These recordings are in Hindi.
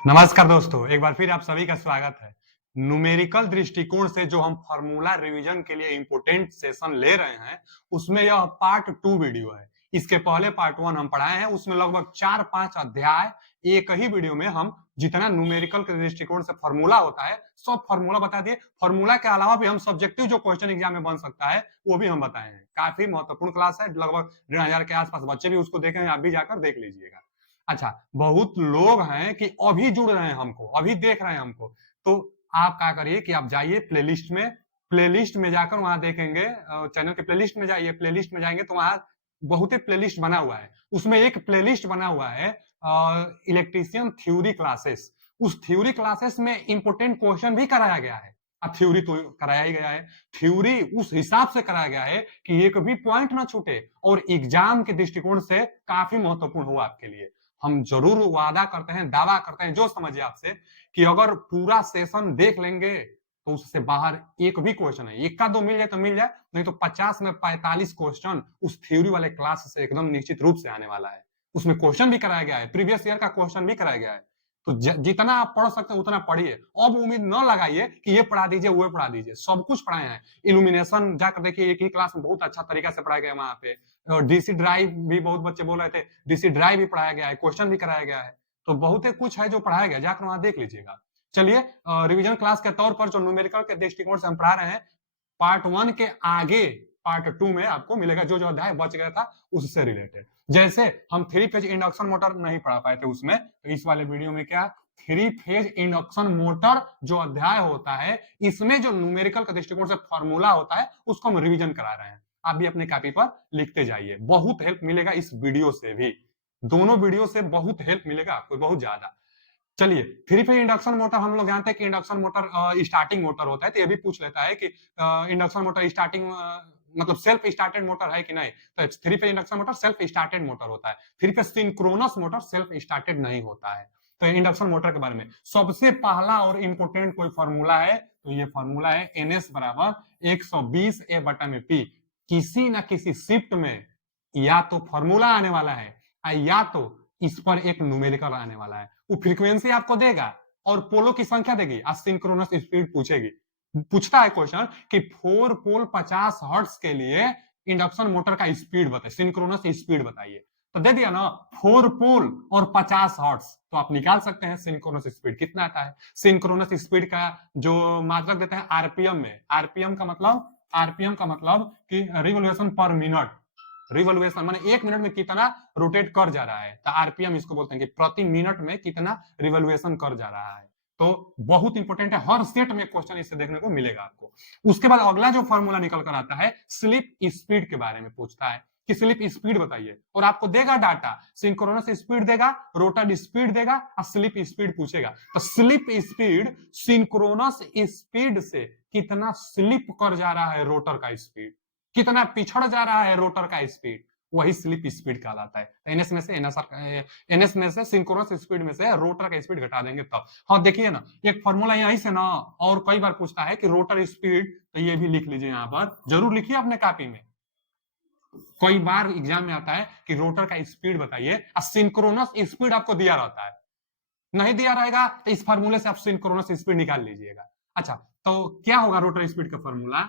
नमस्कार दोस्तों, एक बार फिर आप सभी का स्वागत है। न्यूमेरिकल दृष्टिकोण से जो हम फार्मूला रिवीजन के लिए इंपोर्टेंट सेशन ले रहे हैं, उसमें यह पार्ट 2 वीडियो है। इसके पहले पार्ट 1 हम पढ़ाए हैं, उसमें लगभग 4-5 अध्याय एक ही वीडियो में हम जितना न्यूमेरिकल के दृष्टिकोण से फार्मूला होता है, सब फार्मूला बता दिए। फार्मूला के अलावा भी हम सब्जेक्टिव जो क्वेश्चन एग्जाम में बन सकता है, वो भी हम बताए हैं। काफी महत्वपूर्ण क्लास है, लगभग 1500 के आसपास बच्चे भी उसको देखें, आप भी जाकर देख लीजिएगा। अच्छा, बहुत लोग हैं कि अभी जुड़ रहे हैं हमको, अभी देख रहे हैं हमको, तो आप क्या करिए कि आप जाइए प्लेलिस्ट में जाकर वहां देखेंगे, चैनल के प्लेलिस्ट में जाइए, प्लेलिस्ट में जाएंगे तो वहां बहुत ही प्लेलिस्ट बना हुआ है। उसमें एक प्लेलिस्ट बना हुआ है इलेक्ट्रीशियन थ्योरी क्लासेस। उस थ्योरी क्लासेस में इंपोर्टेंट क्वेश्चन भी कराया गया है। अब थ्योरी तो कराया ही गया है, थ्योरी उस हिसाब से कराया गया है कि एक भी पॉइंट ना छूटे और एग्जाम के दृष्टिकोण से काफी महत्वपूर्ण हो आपके लिए। हम जरूर वादा करते हैं, दावा करते हैं, जो समझिए आपसे, कि अगर पूरा सेशन देख लेंगे तो उससे बाहर एक भी क्वेश्चन है, एक का दो मिल जाए तो मिल जाए, नहीं तो 50 में 45 क्वेश्चन उस थ्योरी वाले क्लास से एकदम निश्चित रूप से आने वाला है। उसमें क्वेश्चन भी कराया गया है, प्रीवियस ईयर का क्वेश्चन भी कराया गया है। तो जितना आप पढ़ सकते हैं उतना पढ़िए। अब उम्मीद न लगाइए कि ये पढ़ा दीजिए वो पढ़ा दीजिए, सब कुछ पढ़ाए हैं। इल्यूमिनेशन जाकर देखिए, एक ही क्लास में बहुत अच्छा तरीका से पढ़ाया गया वहां पे। डीसी ड्राइव भी बहुत बच्चे बोल रहे थे, डीसी ड्राइव भी पढ़ाया गया है, क्वेश्चन भी कराया गया है। तो बहुत ही कुछ है जो पढ़ाया गया, जाकर वहां देख लीजिएगा। चलिए, रिवीजन क्लास के तौर पर जो न्यूमेरिकल के दृष्टिकोण से हम पढ़ा रहे हैं, पार्ट 1 के आगे पार्ट 2 में आपको मिलेगा जो जो अध्याय बच गया था उससे रिलेटेड। जैसे हम 3 फेज इंडक्शन मोटर नहीं पढ़ा पाए थे उसमें, तो इस वाले वीडियो में क्या 3 फेज इंडक्शन मोटर जो अध्याय होता है, इसमें जो न्यूमेरिकल के दृष्टिकोण से फॉर्मूला होता है उसको हम रिवीजन करा रहे हैं। आप भी अपने कॉपी पर लिखते जाइए, बहुत हेल्प मिलेगा इस वीडियो से भी। दोनों वीडियो से बहुत हेल्प मिलेगा आपको, बहुत ज्यादा। चलिए, 3 फेज इंडक्शन मोटर हम लोग जानते हैं कि इंडक्शन मोटर स्टार्टिंग मोटर होता है, तो ये भी पूछ लेता है कि इंडक्शन मोटर स्टार्टिंग मतलब सेल्फ स्टार्टेड मोटर है कि नहीं। तो 3 phase induction motor self started motor होता है। 3 phase synchronous motor self started नहीं होता है। तो इंडक्शन मोटर के बारे में सबसे पहला और इंपोर्टेंट कोई फॉर्मूला है, तो ये फॉर्मूला है NS बराबर 120 A बटा में P। किसी ना किसी शिफ्ट में या तो फॉर्मूला आने वाला है या तो इस पर एक न्यूमेरिकल आने वाला है। वो फ्रीक्वेंसी आपको देगा और पोलो की संख्या देगी, सिंक्रोनस स्पीड पूछेगी। पूछता है क्वेश्चन कि 4 पोल 50 हर्ट्ज के लिए इंडक्शन मोटर का स्पीड बताइए, सिंक्रोनस स्पीड बताइए। तो दे दिया ना, 4 पोल और 50 हर्ट्ज, तो आप निकाल सकते हैं सिंक्रोनस स्पीड कितना आता है। सिंक्रोनस स्पीड का जो मात्रक देते हैं आरपीएम में, आरपीएम का मतलब कि रिवोल्यूशन पर मिनट, रिवोल्यूशन माने एक मिनट में कितना रोटेट कर जा रहा है, तो आरपीएम इसको बोलते हैं कि प्रति मिनट में कितना रिवोल्यूशन कर जा रहा है। तो बहुत इंपॉर्टेंट है, हर सेट में क्वेश्चन इससे देखने को मिलेगा आपको। उसके बाद अगला जो फॉर्मूला निकल कर आता है, स्लिप स्पीड के बारे में पूछता है कि स्लिप स्पीड बताइए, और आपको देगा डाटा, सिंक्रोनस स्पीड देगा, रोटर स्पीड देगा और स्लिप स्पीड पूछेगा। तो स्लिप स्पीड सिंक्रोनस स्पीड से कितना स्लिप कर जा रहा है रोटर का स्पीड, कितना पिछड़ जा रहा है रोटर का स्पीड, वही स्लिप स्पीड कहलाता है। एनएस में से एनएस में से सिंक्रोनस स्पीड में से रोटर का स्पीड घटा देंगे तब। हाँ देखिए ना, एक फॉर्मूला यहीं से ना, और कई बार पूछता है कि रोटर स्पीड, तो ये भी लिख लीजिए, यहां पर जरूर लिखिए अपने कॉपी में। कई बार एग्जाम में आता है कि रोटर का स्पीड बताइए, और सिंक्रोनस स्पीड आपको दिया रहता है, नहीं दिया रहेगा तो इस फॉर्मूले से आप सिंक्रोनस स्पीड निकाल लीजिएगा। अच्छा, तो क्या होगा रोटर स्पीड का फॉर्मूला,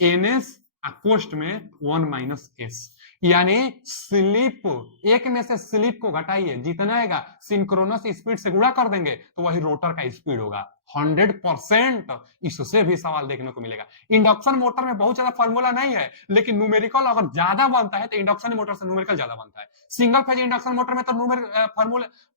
एनएस कोष्ट में 1 माइनस एस, यानी स्लिप, एक में से स्लिप को घटाइए, जितना आएगा सिंक्रोनस स्पीड से गुणा कर देंगे तो वही रोटर का स्पीड होगा। 100% इससे भी सवाल देखने को मिलेगा। इंडक्शन मोटर में बहुत ज्यादा फॉर्मूला नहीं है, लेकिन न्यूमेरिकल अगर ज्यादा बनता है तो इंडक्शन मोटर से न्यूमेरिकल ज्यादा बनता है। सिंगल फेज इंडक्शन मोटर में तो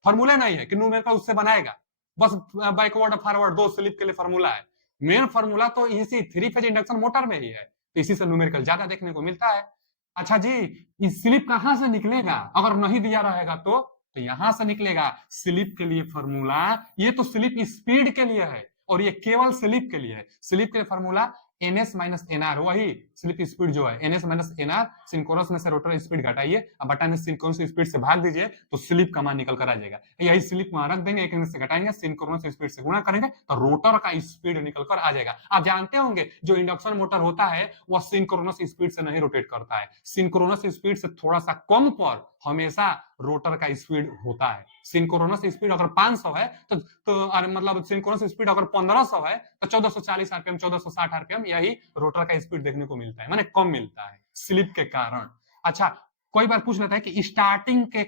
फॉर्मूले नहीं है कि न्यूमेरिकल उससे बनाएगा, बस बैकवर्ड फॉरवर्ड दो स्लिप के लिए फॉर्मूला है। मेन फॉर्मूला तो इसी 3 फेज इंडक्शन मोटर में ही है, तो इसी से न्यूमेरिकल ज्यादा देखने को मिलता है। अच्छा जी, इस स्लिप कहां से निकलेगा अगर नहीं दिया रहेगा तो यहां से निकलेगा। स्लिप के लिए फॉर्मूला, ये तो स्लिप स्पीड के लिए है और ये केवल स्लिप के लिए है। स्लिप के लिए फॉर्मूला एनएस माइनस एनआर, वही स्लिप स्पीड जो है एनएस माइनस एनआर, सिंक्रोनस में से रोटर स्पीड घटाइए और बटा में सिंक्रोनस स्पीड से भाग दीजिए तो स्लिप का मान निकल कर आ जाएगा। यही स्लिप वहां रख देंगे, एक से घटाएंगे, सिंक्रोनस स्पीड से गुणा करेंगे तो रोटर का स्पीड निकल कर आ जाएगा। आप जानते होंगे जो इंडक्शन मोटर होता है वह सिंक्रोनस स्पीड से नहीं रोटेट करता है, सिंक्रोनस स्पीड से थोड़ा सा कम पर हमेशा रोटर का स्पीड होता है। सिंक्रोनस स्पीड अगर 500 है तो मतलब सिंक्रोनस स्पीड अगर 1500 है तो 1440 आरपीएम 1460 आरपीएम यही रोटर का स्पीड देखने को मिलता है, माने कम मिलता है स्लिप के कारण। अच्छा, कोई बार पूछ लेता है कि स्टार्टिंग के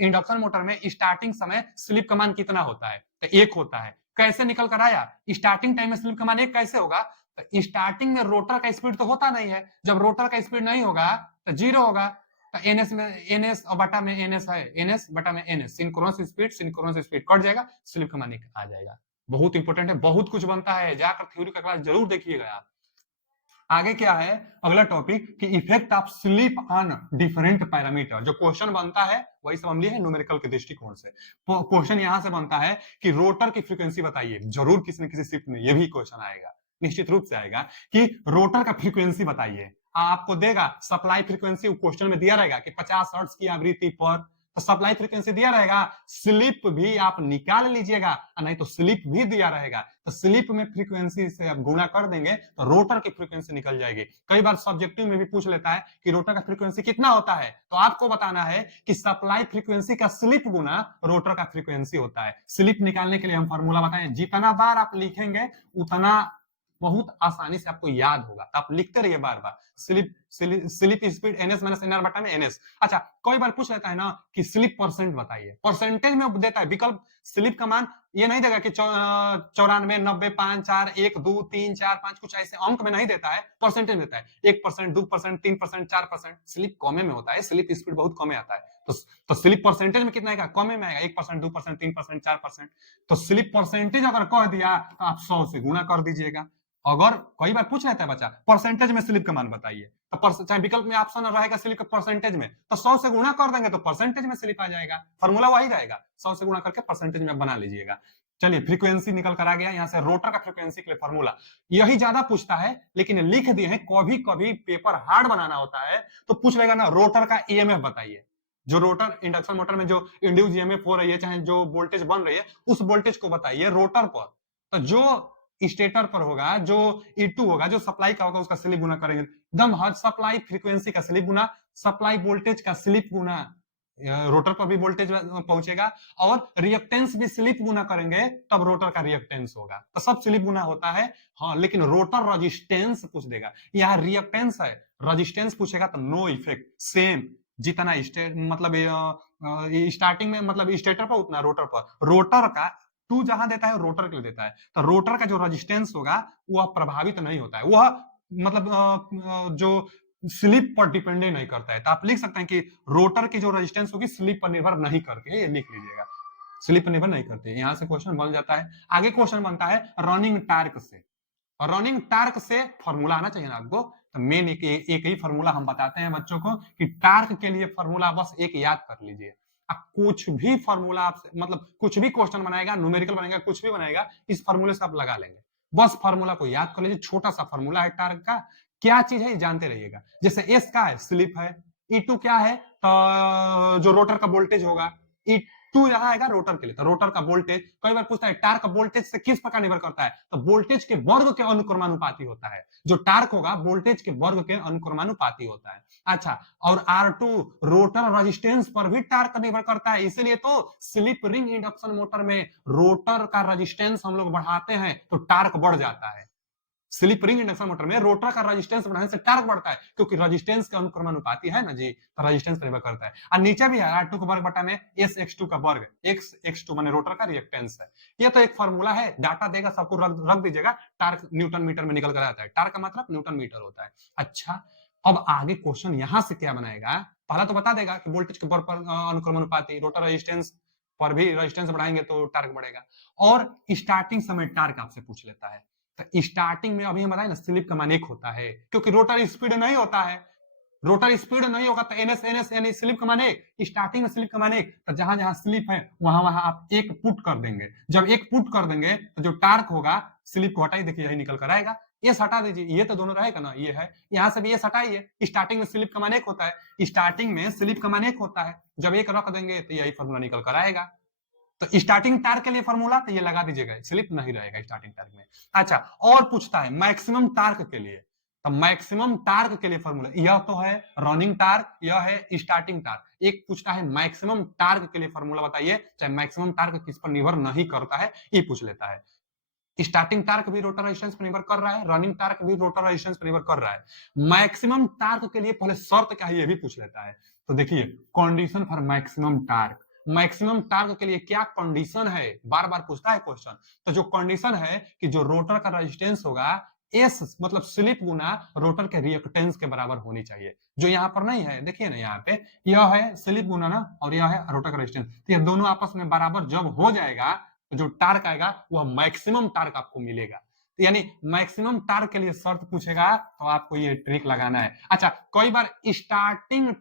इंडक्शन मोटर में स्टार्टिंग समय स्लिप का मान कितना होता है, तो 1 होता है। कैसे निकल कर आया? स्टार्टिंग टाइम में स्लिप का मान 1 कैसे होगा? तो स्टार्टिंग में रोटर का स्पीड तो होता नहीं है, जब रोटर का स्पीड नहीं होगा तो 0 होगा। तो एनएस में एनएस बटा में एनएस है, एनएस बटा में एनएस, सिंक्रोनस स्पीड कट जाएगा, स्लिप का मान 1 आ जाएगा। बहुत इंपॉर्टेंट है, बहुत कुछ बनता है, जाकर थ्योरी का क्लास जरूर देखिएगा आप। आगे क्या है अगला टॉपिक कि effect of sleep on different parameter. जो क्वेश्चन बनता है वही सब हम लिए हैं न्यूमेरिकल के दृष्टिकोण से। क्वेश्चन यहां से बनता है कि रोटर की फ्रीक्वेंसी बताइए, जरूर किसी न किसी शिफ्ट में ये भी क्वेश्चन आएगा, निश्चित रूप से आएगा कि रोटर का फ्रीक्वेंसी बताइए। आपको देगा सप्लाई फ्रीक्वेंसी, क्वेश्चन में दिया रहेगा कि 50 हर्ट्ज की आवृत्ति पर, तो सप्लाई फ्रीक्वेंसी दिया रहेगा, स्लिप भी आप निकाल लीजिएगा, नहीं तो स्लिप भी दिया रहेगा, तो स्लिप में फ्रीक्वेंसी से आप गुणा कर देंगे तो रोटर की फ्रीक्वेंसी निकल जाएगी। कई बार सब्जेक्टिव में भी पूछ लेता है कि रोटर का फ्रीक्वेंसी कितना होता है, तो आपको बताना है कि सप्लाई फ्रीक्वेंसी का स्लिप गुना रोटर का फ्रीक्वेंसी होता है। स्लिप निकालने के लिए हम फॉर्मूला बताएं, जितना बार आप लिखेंगे उतना बहुत आसानी से आपको याद होगा, तो आप लिखते रहिए बार बार, slip speed NS minus NR बटा में एनएस। अच्छा, कोई बार पूछ लेता है ना कि स्लिप परसेंट बताइए, परसेंटेज में देता है विकल्प, स्लिप का मान ये नहीं देगा कि 94 90 5 4 1 2 3 4 5, कुछ ऐसे अंक में नहीं देता है, परसेंटेज देता है 1% 2% 3% 4%। स्लिप कमे में होता है, स्लिप स्पीड बहुत कमे आता है, तो स्लिप परसेंटेज में कितना आएगा? कमे में आएगा, 1% 2% 3% 4%। तो स्लिप परसेंटेज अगर कह दिया तो आप 100 से गुणा कर दीजिएगा। अगर कई बार पूछ लेता है बच्चा परसेंटेज में स्लिप का मान बताइए, तो चाहे विकल्प में ऑप्शन रहेगा स्लिप का परसेंटेज में, तो 100 से गुणा कर देंगे तो परसेंटेज में स्लिप आ जाएगा, फॉर्मूला वही रहेगा, 100 से गुणा करके परसेंटेज में बना लीजिएगा। चलिए, फ्रीक्वेंसी निकल कर आ गया, यहां से रोटर का फ्रीक्वेंसी के लिए फॉर्मूला यही ज्यादा पूछता है, लेकिन लिख दिए हैं, कभी कभी पेपर हार्ड बनाना होता है तो पूछ लेगा ना रोटर का ईएमएफ बताइए। जो रोटर इंडक्शन मोटर में जो इंड्यूस ईएमएफ हो रही है, चाहे जो वोल्टेज बन रही है, उस वोल्टेज को बताइए रोटर पर। तो जो स्टेटर पर होगा, जो E2 होगा, जो सप्लाई का होगा, उसका स्लिप गुना करेंगे, एकदम हर सप्लाई फ्रीक्वेंसी का स्लिप गुना सप्लाई वोल्टेज का स्लिप गुना, रोटर पर भी वोल्टेज पहुंचेगा, और रिएक्टेंस भी स्लिप गुना करेंगे तब रोटर का रिएक्टेंस होगा, तो सब स्लिप गुना होता है। हाँ, लेकिन रोटर रेजिस्टेंस पूछ देगा, यहाँ रिएक्टेंस है, रेजिस्टेंस पूछेगा तो नो इफेक्ट, सेम जितना मतलब स्टार्टिंग में मतलब स्टेटर पर उतना रोटर पर, रोटर का 2 जहां देता है रोटर के लिए देता है, तो रोटर का जो रेजिस्टेंस होगा वह प्रभावित नहीं होता है, वह मतलब जो स्लिप पर डिपेंड नहीं करता है। तो आप लिख सकते हैं कि रोटर की जो रेजिस्टेंस होगी स्लिप पर निर्भर नहीं करती है, ये लिख लीजिएगा, स्लिप पर निर्भर नहीं करती है। यहां से क्वेश्चन बन जाता है। आगे क्वेश्चन बनता है रनिंग टार्क से, और रनिंग टार्क से फॉर्मूला आना चाहिए ना आपको, तो मेन एक ही फॉर्मूला हम बताते हैं बच्चों को कि टार्क के लिए फॉर्मूला बस एक याद कर लीजिए। आप कुछ भी फॉर्मूला आपसे मतलब कुछ भी क्वेश्चन बनाएगा, न्यूमेरिकल बनाएगा, कुछ भी बनाएगा, इस फॉर्मूले से आप लगा लेंगे, बस फॉर्मूला को याद कर लीजिए। छोटा सा फॉर्मूला है टार्क का, क्या चीज है ये जानते रहिएगा। जैसे एस का है स्लिप है, E2 क्या है तो जो रोटर का वोल्टेज होगा, E2 यहाँ आएगा रोटर के लिए, तो रोटर का वोल्टेज। कई बार पूछता है टार्क का वोल्टेज से किस प्रकार निर्भर करता है, तो वोल्टेज के वर्ग के अनुक्रमानुपाती होता है, जो टार्क होगा वोल्टेज के वर्ग के अनुक्रमानुपाती होता है। अच्छा, और R2 रोटर रेजिस्टेंस पर भी टार्क निर्भर करता है, इसलिए तो स्लिप रिंग इंडक्शन मोटर में रोटर का रेजिस्टेंस हम लोग बढ़ाते हैं तो टार्क बढ़ जाता है। स्लिप रिंग इंडक्शन मोटर में रोटर का रेजिस्टेंस बढ़ाने से टार्क बढ़ता है, क्योंकि रेजिस्टेंस के अनुक्रमानुपाती है ना जी, तो रेजिस्टेंस पर निर्भर करता है। और नीचे भी है R2 का वर्ग बटा में S x2 का वर्ग, x2 माने रोटर का रिएक्टेंस है। ये तो एक फार्मूला है, डाटा देगा सबको रख दीजिएगा, टार्क न्यूटन मीटर में निकल कर आता है, टार्क का मतलब न्यूटन मीटर होता है। अच्छा, अब आगे क्वेश्चन यहां से क्या बनाएगा, पहला तो बता देगा कि वोल्टेज के वर्ग पर अनुक्रमानुपाती, रोटर रेजिस्टेंस पर भी रेजिस्टेंस बढ़ाएंगे तो टार्क बढ़ेगा, और स्टार्टिंग समय टार्क आपसे पूछ लेता है। तो स्टार्टिंग में अभी हम बताए ना स्लिप का मान 1 होता है, क्योंकि रोटर स्पीड नहीं होता है, रोटर स्पीड नहीं होगा तो एनएस एनएस यानी स्लिप का मान 1, स्टार्टिंग में स्लिप का मान 1, तो जहां जहां स्लिप है वहां वहां आप 1 पुट कर देंगे। जब 1 पुट कर देंगे तो जो टार्क होगा, स्लिप को हटाई, देखिए यही निकल कर आएगा, ये हटा दीजिए, ये तो दोनों रहेगा ना, ये है, यहां से भी ये हटाइए, स्टार्टिंग में स्लिप का मान 1 होता है, स्टार्टिंग में स्लिप का मान 1 होता है, जब 1 रख देंगे तो यही फॉर्मूला निकल कर आएगा। तो स्टार्टिंग टार्क के लिए फॉर्मूला तो ये लगा दीजिएगा, स्लिप नहीं रहेगा स्टार्टिंग टार्क में। अच्छा, और पूछता है मैक्सिमम टार्क के लिए, तो मैक्सिमम टार्क के लिए फॉर्मूला यह तो है रनिंग टार्क, यह है स्टार्टिंग टार्क, एक पूछता है मैक्सिमम टार्क के लिए फॉर्मूला बताइए, चाहे मैक्सिमम टार्क किस पर निर्भर नहीं करता है, ये पूछ लेता है। स्टार्टिंग टार्क भी रोटर रेजिस्टेंस पर निर्भर कर रहा है, रनिंग टार्क भी रोटर रेजिस्टेंस पर निर्भर कर रहा है। मैक्सिमम टार्क के लिए पहले शर्त क्या है ये भी पूछ लेता है। तो देखिए condition for maximum torque, maximum torque के लिए क्या कंडीशन है, बार बार पूछता है क्वेश्चन। तो जो कंडीशन है कि जो रोटर का रेजिस्टेंस होगा एस मतलब स्लिप गुना रोटर के रिएक्टेंस के बराबर होनी चाहिए, जो यहाँ पर नहीं है। देखिए ना यहाँ पे यह है स्लिप गुना ना और यह है रोटर का रेजिस्टेंस, तो ये दोनों आपस में बराबर जब हो जाएगा तो जो टार्क आएगा वह मैक्सिमम टार्क आपको मिलेगा। तो यानी मैक्सिमम टार्क के लिए शर्त पूछेगा तो आपको ये ट्रिक लगाना है। अच्छा कई बार स्टार्टिंग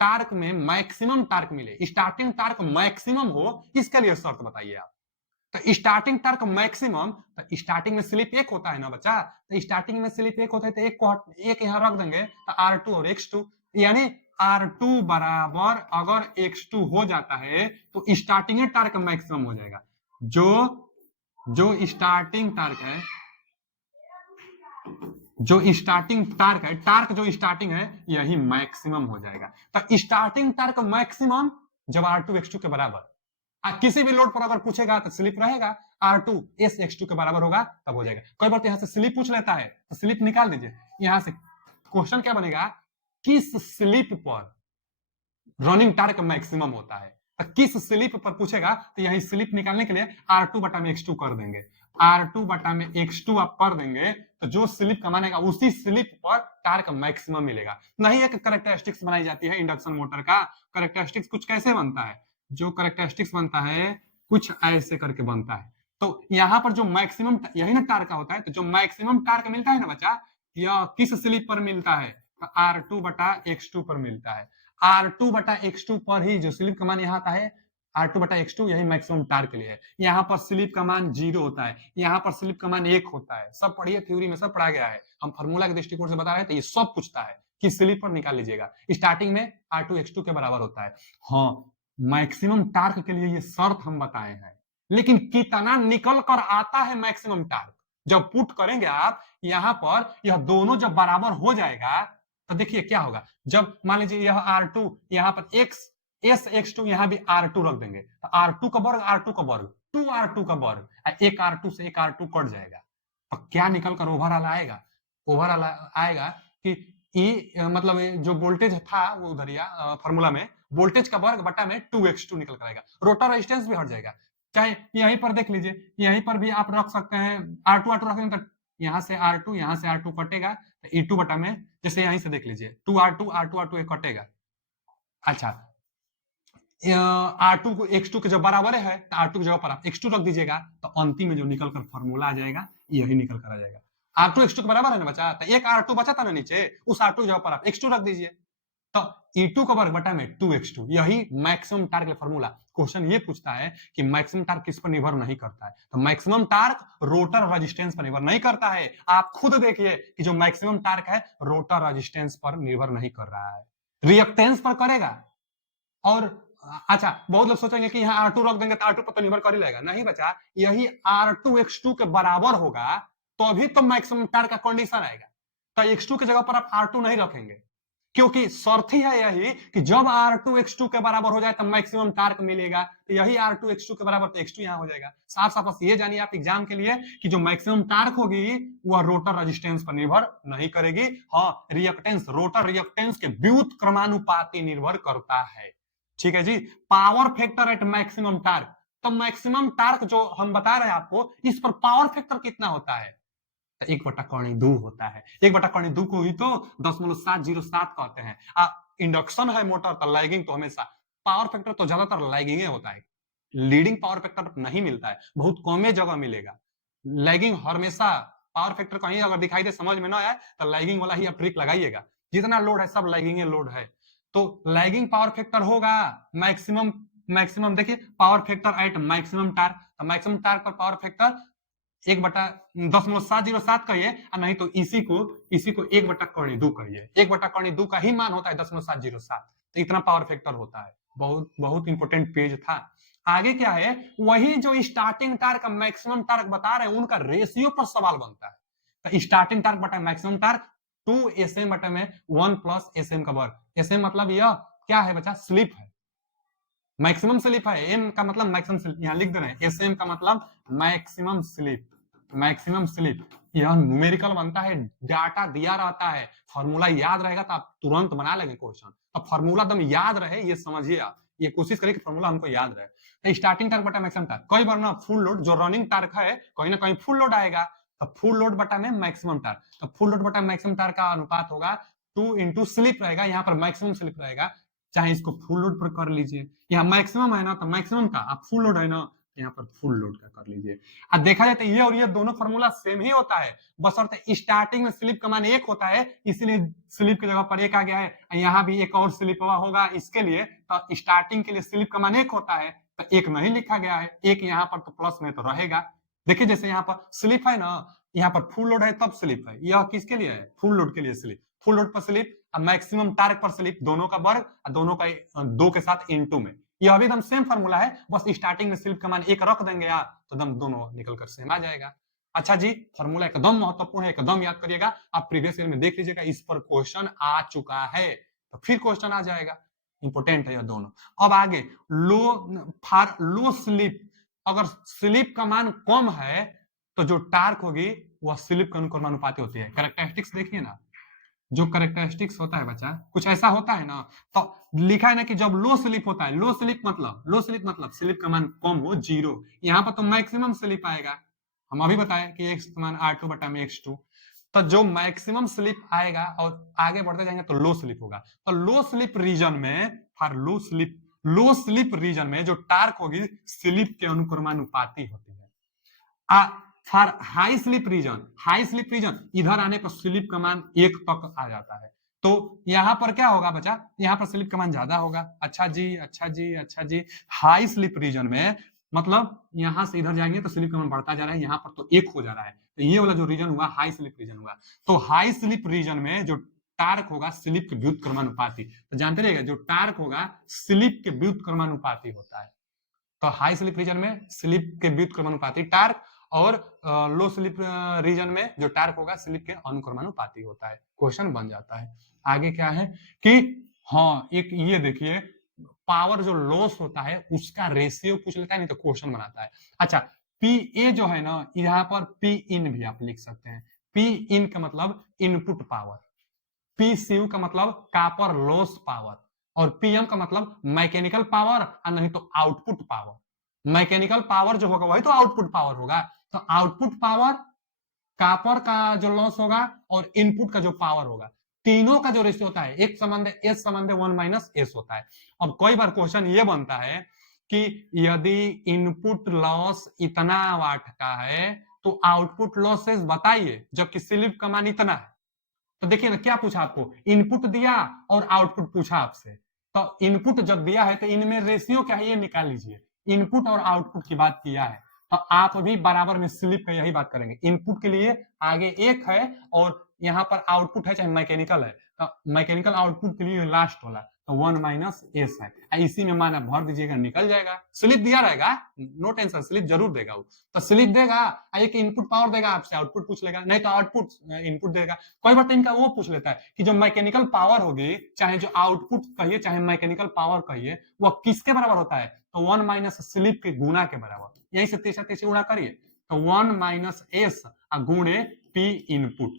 टार्क में मैक्सिमम टार्क मिले, स्टार्टिंग टार्क मैक्सिमम हो, इसके लिए शर्त बताइए आप। तो स्टार्टिंग टार्क मैक्सिमम, तो स्टार्टिंग में स्लिप एक होता है ना बच्चा, तो स्टार्टिंग में स्लिप एक होता है तो एक यहां रख देंगे तो R2 और X2, यानी R2 बराबर अगर X2 हो जाता है तो स्टार्टिंग टार्क मैक्सिमम हो जाएगा। जो जो स्टार्टिंग टार्क है, जो स्टार्टिंग टार्क है, टार्क जो स्टार्टिंग है यही मैक्सिमम हो जाएगा। तो स्टार्टिंग टार्क मैक्सिमम जब R2 X2 के बराबर, किसी भी लोड पर अगर पूछेगा तो स्लिप रहेगा R2 S X2 के बराबर होगा तब हो जाएगा। कई बार तो यहां से स्लिप पूछ लेता है तो स्लिप निकाल दीजिए। यहां से क्वेश्चन क्या बनेगा, किस स्लिप पर रनिंग टार्क मैक्सिमम होता है। तो किस स्लिप पर पूछेगा तो यही स्लिप निकालने के लिए R2 बटा में X2 कर देंगे, R2 बटा में X2 आप कर देंगे तो जो स्लिप का मानेगा उसी स्लिप पर टार्क मैक्सिमम मिलेगा। नहीं एक कैरेक्टरिस्टिक्स बनाई जाती है इंडक्शन मोटर का, कैरेक्टरिस्टिक्स कुछ कैसे बनता है, जो कैरेक्टरिस्टिक्स बनता है कुछ ऐसे करके बनता है। तो यहाँ पर जो मैक्सिमम यही ना टार्क का होता है, तो जो मैक्सिमम टार्क मिलता है ना बच्चा, यह किस स्लिप पर मिलता है, तो R2 बटा X2 पर मिलता है। R2 बटा X2 पर ही जो स्लिप का मान यहाँ आता है R2 बटा X2 यही मैक्सिमम टार्क के लिए है। यहाँ पर स्लिप का मान 0 होता है, यहाँ पर स्लिप का मान 1 होता है। सब पढ़िए, थ्योरी में सब पढ़ा गया है, हम फार्मूला के दृष्टिकोण से बता रहे हैं तो ये सब पूछता है कि स्लिप पर निकाल लीजिएगा। स्टार्टिंग में R2 X2 के बराबर होता है। हाँ मैक्सिमम टार्क के लिए ये शर्त हम बताए हैं, लेकिन कितना निकल कर आता है मैक्सिमम टार्क जब पुट करेंगे आप यहां पर, यह दोनों जब बराबर हो जाएगा तो देखिए क्या होगा। जब मान लीजिए यह R2 यहाँ पर X S X2 यहाँ भी R2 रख देंगे तो R2 का वर्ग R2 का वर्ग 2R2 का वर्ग, एक R2 से एक R2 कट जाएगा तो क्या निकल कर ओवरऑल आएगा, ओवरऑल आएगा कि ई मतलब जो वोल्टेज था वो उधर फॉर्मूला में वोल्टेज का वर्ग बटा में 2X2 निकल कर आएगा। रोटर रेजिस्टेंस भी हट जाएगा। चाहे यहीं पर देख लीजिए, यहीं पर भी आप रख सकते हैं R2 R2 रखेंगे तो यहाँ से R2 यहाँ से R2 कटेगा तो E2 बटा में, जैसे यहीं से देख लीजिए 2R2 R2 R2 कटेगा। अच्छा R2 को X2 के जब बराबर है तो R2 की जगह पर आप X2 रख दीजिएगा तो अंतिम में जो निकल कर फॉर्मूला आ जाएगा यही निकल कर आ जाएगा। R2 X2 के बराबर है ना बचा, तो एक R2 बचा था ना नीचे, उस R2 की जगह पर आप X2 रख दीजिए तो E2 का वर्ग बटा में 2X2 यही मैक्सिमम टार्क का फॉर्मूला। क्वेश्चन ये पूछता है कि मैक्सिमम टार्क किस पर निर्भर नहीं करता है, तो मैक्सिमम टार्क रोटर रेजिस्टेंस पर निर्भर नहीं करता है। आप खुद देखिए कि जो मैक्सिमम टार्क है रोटर रेजिस्टेंस पर निर्भर नहीं कर रहा है, रिएक्टेंस पर करेगा। और अच्छा बहुत लोग सोचेंगे कि यहाँ R2 रख देंगे तो R2 पर तो निर्भर कर ही लेगा, नहीं बचा, यही R2 X2 के बराबर होगा तो अभी तो मैक्सिमम टार्क का कंडीशन आएगा। तो X2 की जगह पर आप R2 नहीं रखेंगे क्योंकि शर्त ही है यही कि जब R2 X2 के बराबर हो जाए तब मैक्सिमम टार्क मिलेगा, तो यही R2 X2 के बराबर तो X2 यहाँ हो जाएगा। साफ साफ बस ये जानिए आप एग्जाम के लिए कि जो मैक्सिमम टार्क होगी वह रोटर रेजिस्टेंस पर निर्भर नहीं करेगी। हाँ रिएक्टेंस, रोटर रिएक्टेंस के व्युत क्रमानुपाती निर्भर करता है। ठीक है जी। Power factor at maximum torque, तो मैक्सिमम टार्क जो हम बता रहे हैं आपको इस पर पावर फैक्टर कितना होता है, तो 1/2 होता है। 1/2 को ही तो 10.707 कहते हैं। इंडक्शन है मोटर तो लैगिंग तो हमेशा, पावर फैक्टर तो ज्यादातर लैगिंग होता है, लीडिंग पावर फैक्टर नहीं मिलता है, बहुत कम जगह मिलेगा। लैगिंग हमेशा, पावर फैक्टर कहीं अगर दिखाई दे समझ में ना आए तो लैगिंग वाला ही आप ट्रिक लगाइएगा। जितना लोड है सब लैगिंग लोड है, तो लैगिंग पावर फैक्टर होगा मैक्सिमम। मैक्सिमम देखिए power factor at maximum torque, तो मैक्सिमम टार्क पर पावर फैक्टर 1/10.707 कहिए, नहीं तो इसी को 1/2 कहिए। 1/2 का ही मान होता है 10.707, तो इतना पावर फैक्टर होता है। बहुत बहुत इंपॉर्टेंट पेज था। आगे क्या है, वही जो स्टार्टिंग टार्क मैक्सिमम टार्क बता रहे हैं उनका रेशियो पर सवाल बनता है। तो स्टार्टिंग टार्क बटा मैक्सिमम टार्क 2 SM बटा में 1 + SM का वर्ग। SM मतलब यह क्या है बच्चा, स्लिप है, मैक्सिमम स्लिप है। एम का मतलब मैक्सिमम स्लिप, यहां लिख दे रहे हैं एस एम का मतलब मैक्सिमम स्लिप, मैक्सिमम स्लिप। यह न्यूमेरिकल बनता है, डाटा दिया रहता है, फॉर्मूला याद रहेगा तो आप तुरंत बना लेंगे क्वेश्चन। अब फॉर्मूला एकदम याद रहे ये समझिए आप, ये कोशिश करिए कि फॉर्मूला हमको याद रहे। तो स्टार्टिंग टार्क बटा मैक्सिमम टार्क, कई बार ना फुल लोड जो रनिंग टार्क है कहीं ना कहीं फुल लोड आएगा, तो फुल लोड बटा में मैक्सिमम टार्क, तो फुल लोड बटा मैक्सिमम टार्क का अनुपात होगा 2 इंटू स्लिप रहेगा, यहाँ पर मैक्सिमम स्लिप रहेगा, चाहे इसको फुल लोड पर कर लीजिए, यहाँ मैक्सिमम है ना तो मैक्सिमम का, आप फुल लोड है ना यहाँ पर फुल लोड का कर लीजिए। अब देखा जाए तो ये और ये दोनों फॉर्मूला सेम ही होता है, बशर्ते स्टार्टिंग में स्लिप का मान 1 होता है, इसलिए स्लिप की जगह पर 1 आ गया है। यहाँ भी एक और स्लिप होगा इसके लिए, तो स्टार्टिंग के लिए स्लिप का मान 1 होता है तो 1 नहीं लिखा गया है, 1 यहाँ पर तो प्लस में तो रहेगा। देखिए जैसे यहाँ पर स्लिप है ना, यहाँ पर फुल लोड है तब स्लिप है, यह किसके लिए है, फुल लोड के लिए स्लिप, फुल लोड पर स्लिप, मैक्सिमम टार्क पर स्लिप, दोनों का वर्ग, दोनों का 2 के साथ इनटू में, यह भी एकदम सेम फॉर्मूला है, बस स्टार्टिंग में स्लिप का मान 1 रख देंगे यार तो एकदम दोनों निकलकर सेम आ जाएगा। अच्छा जी, फॉर्मूला एकदम महत्वपूर्ण है, एकदम याद करिएगा, आप प्रीवियस ईयर में देख लीजिएगा, इस पर क्वेश्चन आ चुका है, तो फिर क्वेश्चन आ जाएगा, इंपोर्टेंट है यह दोनों। अब आगे लो स्लिप, अगर स्लिप का मान कम है तो जो टार्क होगी वह स्लिप के अनुक्रमानुपाती होती है। कैरेक्टरिस्टिक्स देखिए ना, जो कैरेक्टरिस्टिक्स होता है बच्चा कुछ ऐसा होता है ना, तो लिखा है ना कि जब लो स्लिप होता है, लो स्लिप मतलब स्लिप का मान कम हो 0, यहाँ पर तो मैक्सिमम स्लिप आएगा, हम अभी बताए कि x मान r2 बटा में x2, तो जो मैक्सिमम स्लिप आएगा और आगे बढ़ते जाएंगे तो लो स्लिप होगा, तो लो स्लिप रीजन में, फॉर लो स्लिप रीजन में जो टार्क होगी स्लिप के अनुक्रमानुपाती होती है। फॉर हाई स्लिप रीजन इधर आने पर स्लिप का मान 1 तक आ जाता है, तो यहां पर क्या होगा बच्चा, यहां पर स्लिप का मान ज्यादा होगा। अच्छा जी, हाई स्लिप रीजन में मतलब यहां से इधर जाएंगे तो स्लिप का मान बढ़ता जा रहा है, यहां पर तो 1 हो जा रहा है, तो ये वाला जो रीजन हुआ हाई स्लिप रीजन हुआ। तो हाई स्लिप रीजन में जो टार्क होगा स्लिप के व्युत्क्रमानुपाती, तो जानते रहिएगा जो टार्क होगा स्लिप के व्युत्क्रमानुपाती होता है, तो हाई स्लिप रीजन में स्लिप के व्युत्क्रमानुपाती टार्क, और लो स्लिप रीजन में जो टार्क होगा स्लिप के अनुक्रमानुपाती होता है। क्वेश्चन बन जाता है। आगे क्या है कि हाँ एक ये देखिए, पावर जो लॉस होता है उसका रेशियो पूछ लेता है, नहीं तो क्वेश्चन बनाता है। अच्छा, पी ए जो है ना, यहाँ पर पी इन भी आप लिख सकते हैं, पी इन का मतलब इनपुट पावर, पी सी का मतलब कापर लॉस पावर, और पीएम का मतलब मैकेनिकल पावर और नहीं तो आउटपुट पावर। मैकेनिकल पावर जो होगा वही तो आउटपुट पावर होगा, तो आउटपुट पावर, कापर का जो लॉस होगा और इनपुट का जो पावर होगा, तीनों का जो रेशियो होता है एक संबंध एस संबंध 1 माइनस एस होता है। अब कई बार क्वेश्चन ये बनता है कि यदि इनपुट लॉस इतना वाट का है तो आउटपुट लॉसेस बताइए, जबकि स्लिप का मान इतना है। तो देखिए ना क्या पूछा आपको, इनपुट दिया और आउटपुट पूछा आपसे, तो इनपुट जब दिया है तो इनमें रेशियो क्या है ये निकाल लीजिए, इनपुट और आउटपुट की बात किया है, तो आप भी बराबर में स्लिप का यही बात करेंगे, इनपुट के लिए आगे 1 है और यहाँ पर आउटपुट है चाहे मैकेनिकल है, तो मैकेनिकल आउटपुट के लिए लास्ट वाला तो 1 माइनस एस है, इसी में माना भर दीजिएगा निकल जाएगा। स्लिप दिया रहेगा, नो टेंशन, स्लिप जरूर देगा वो, तो स्लिप देगा, एक इनपुट पावर देगा, आपसे आउटपुट पूछ लेगा, नहीं तो आउटपुट इनपुट देगा। कई बार तो इनका वो पूछ लेता है कि जो मैकेनिकल पावर होगी, चाहे जो आउटपुट कहिए चाहे मैकेनिकल पावर कहिए, वह किसके बराबर होता है, तो 1 माइनस स्लिप के गुना के बराबर, यहीं से तीसरा गुणा करिए, तो 1 माइनस एस गुणे पी इनपुट,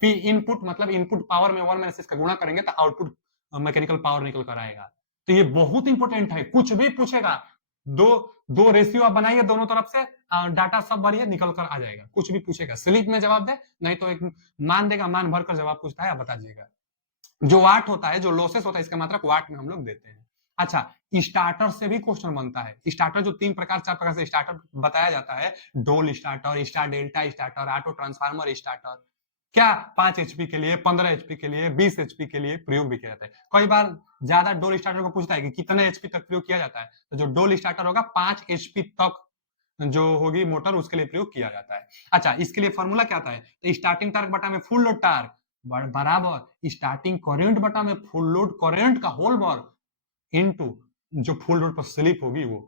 पी इनपुट मतलब इनपुट पावर में 1 माइनस एस का गुणा करेंगे तो आउटपुट मैकेनिकल पावर निकल कर आएगा। तो ये बहुत इंपॉर्टेंट है, कुछ भी पूछेगा, दो रेशियो आप बनाइए दोनों तरफ से, डाटा सब भरिए निकल कर आ जाएगा, कुछ भी पूछेगा स्लिप में जवाब दे, नहीं तो एक मान देगा, मान भरकर जवाब पूछता है, आप बता दीजिएगा। जो वाट होता है, जो लॉसेस होता है, इसका मात्रक वाट में हम लोग देते हैं। अच्छा, स्टार्टर से भी क्वेश्चन बनता है, स्टार्टर जो 3 प्रकार 4 प्रकार से स्टार्टर बताया जाता है, डोल starter, star delta starter, auto transformer starter, क्या 5 एचपी के लिए, 15 एचपी के लिए, 20 एचपी के लिए प्रयोग भी किया जाता है। कई बार ज्यादा डोल स्टार्टर को पूछता है कि कितने एचपी तक प्रयोग किया जाता है, तो जो डोल स्टार्टर होगा 5 एचपी तक जो होगी मोटर उसके लिए प्रयोग किया जाता है। अच्छा, इसके लिए फॉर्मूला क्या आता है, तो स्टार्टिंग टार्क बटा में फुल लोड टार्क बराबर स्टार्टिंग करंट बटा में फुल लोड करंट का होल वर्ग इनटू जो फुल लोड पर स्लिप होगी वो,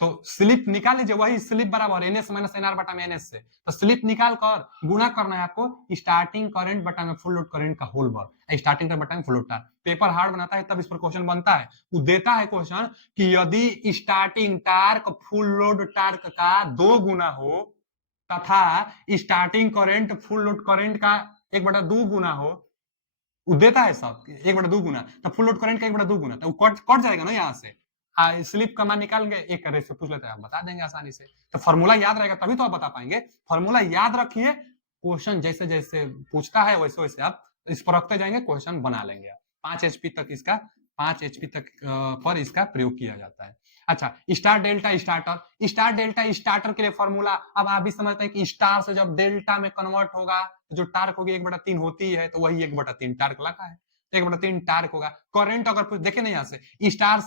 तो स्लिप निकाल लीजिए, वही स्लिप बराबर एनएस माइनस एनआर बटा में एनएस से, तो स्लिप निकाल कर गुना करना है आपको स्टार्टिंग करंट बटा में फुल लोड करंट का होल वर्ग, स्टार्टिंग करंट बटा में full load torque. Paper hard बनाता है तब इस पर क्वेश्चन बनता है। वो देता है क्वेश्चन कि यदि starting torque full load torque का 2 गुना हो तथा starting current full load current का 1/2 गुना हो, वो देता है सब 1/2 गुना, तो फुल लोड करंट का 1/2 गुना, तो कट जाएगा ना यहाँ से। स्लिप का मान निकाल के एक करे से पूछ लेते हैं, आप बता देंगे आसानी से। तो फॉर्मूला याद रहेगा तभी तो आप बता पाएंगे। फॉर्मूला याद रखिए, क्वेश्चन जैसे जैसे पूछता है वैसे वैसे आप इस पर रखते जाएंगे, क्वेश्चन बना लेंगे आप। 5 एचपी तक इसका 5 एचपी तक पर इसका प्रयोग किया जाता है। अच्छा, star delta starter, star delta starter के लिए फॉर्मूला अब आप भी समझते हैं कि स्टार से जब डेल्टा में कन्वर्ट होगा तो जो टार्क होगी 1/3 होती है, तो वही 1/3 टार्क लगा है, 1/3 टार्क होगा। करंट अगर देखे ना यहाँ से स्टार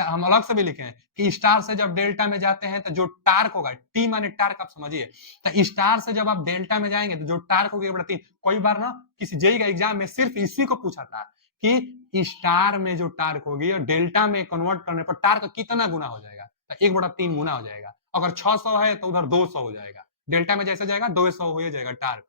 हम अलग से भी लिखे हैं कि स्टार से जब डेल्टा में जाते हैं तो जो टार्क होगा, टी माने टार्क आप समझिए, तो स्टार से जब आप डेल्टा में जाएंगे तो जो टार्क होगी 1/3। कई बार ना किसी जेई का एग्जाम में सिर्फ इसी को पूछा था कि स्टार में जो टार्क होगी और डेल्टा में कन्वर्ट करने पर टार्क कितना गुना हो जाएगा, तो 1/3 गुना हो जाएगा। अगर 600 है तो उधर 200 हो जाएगा, डेल्टा में जैसे जाएगा 200 हो जाएगा टार्क,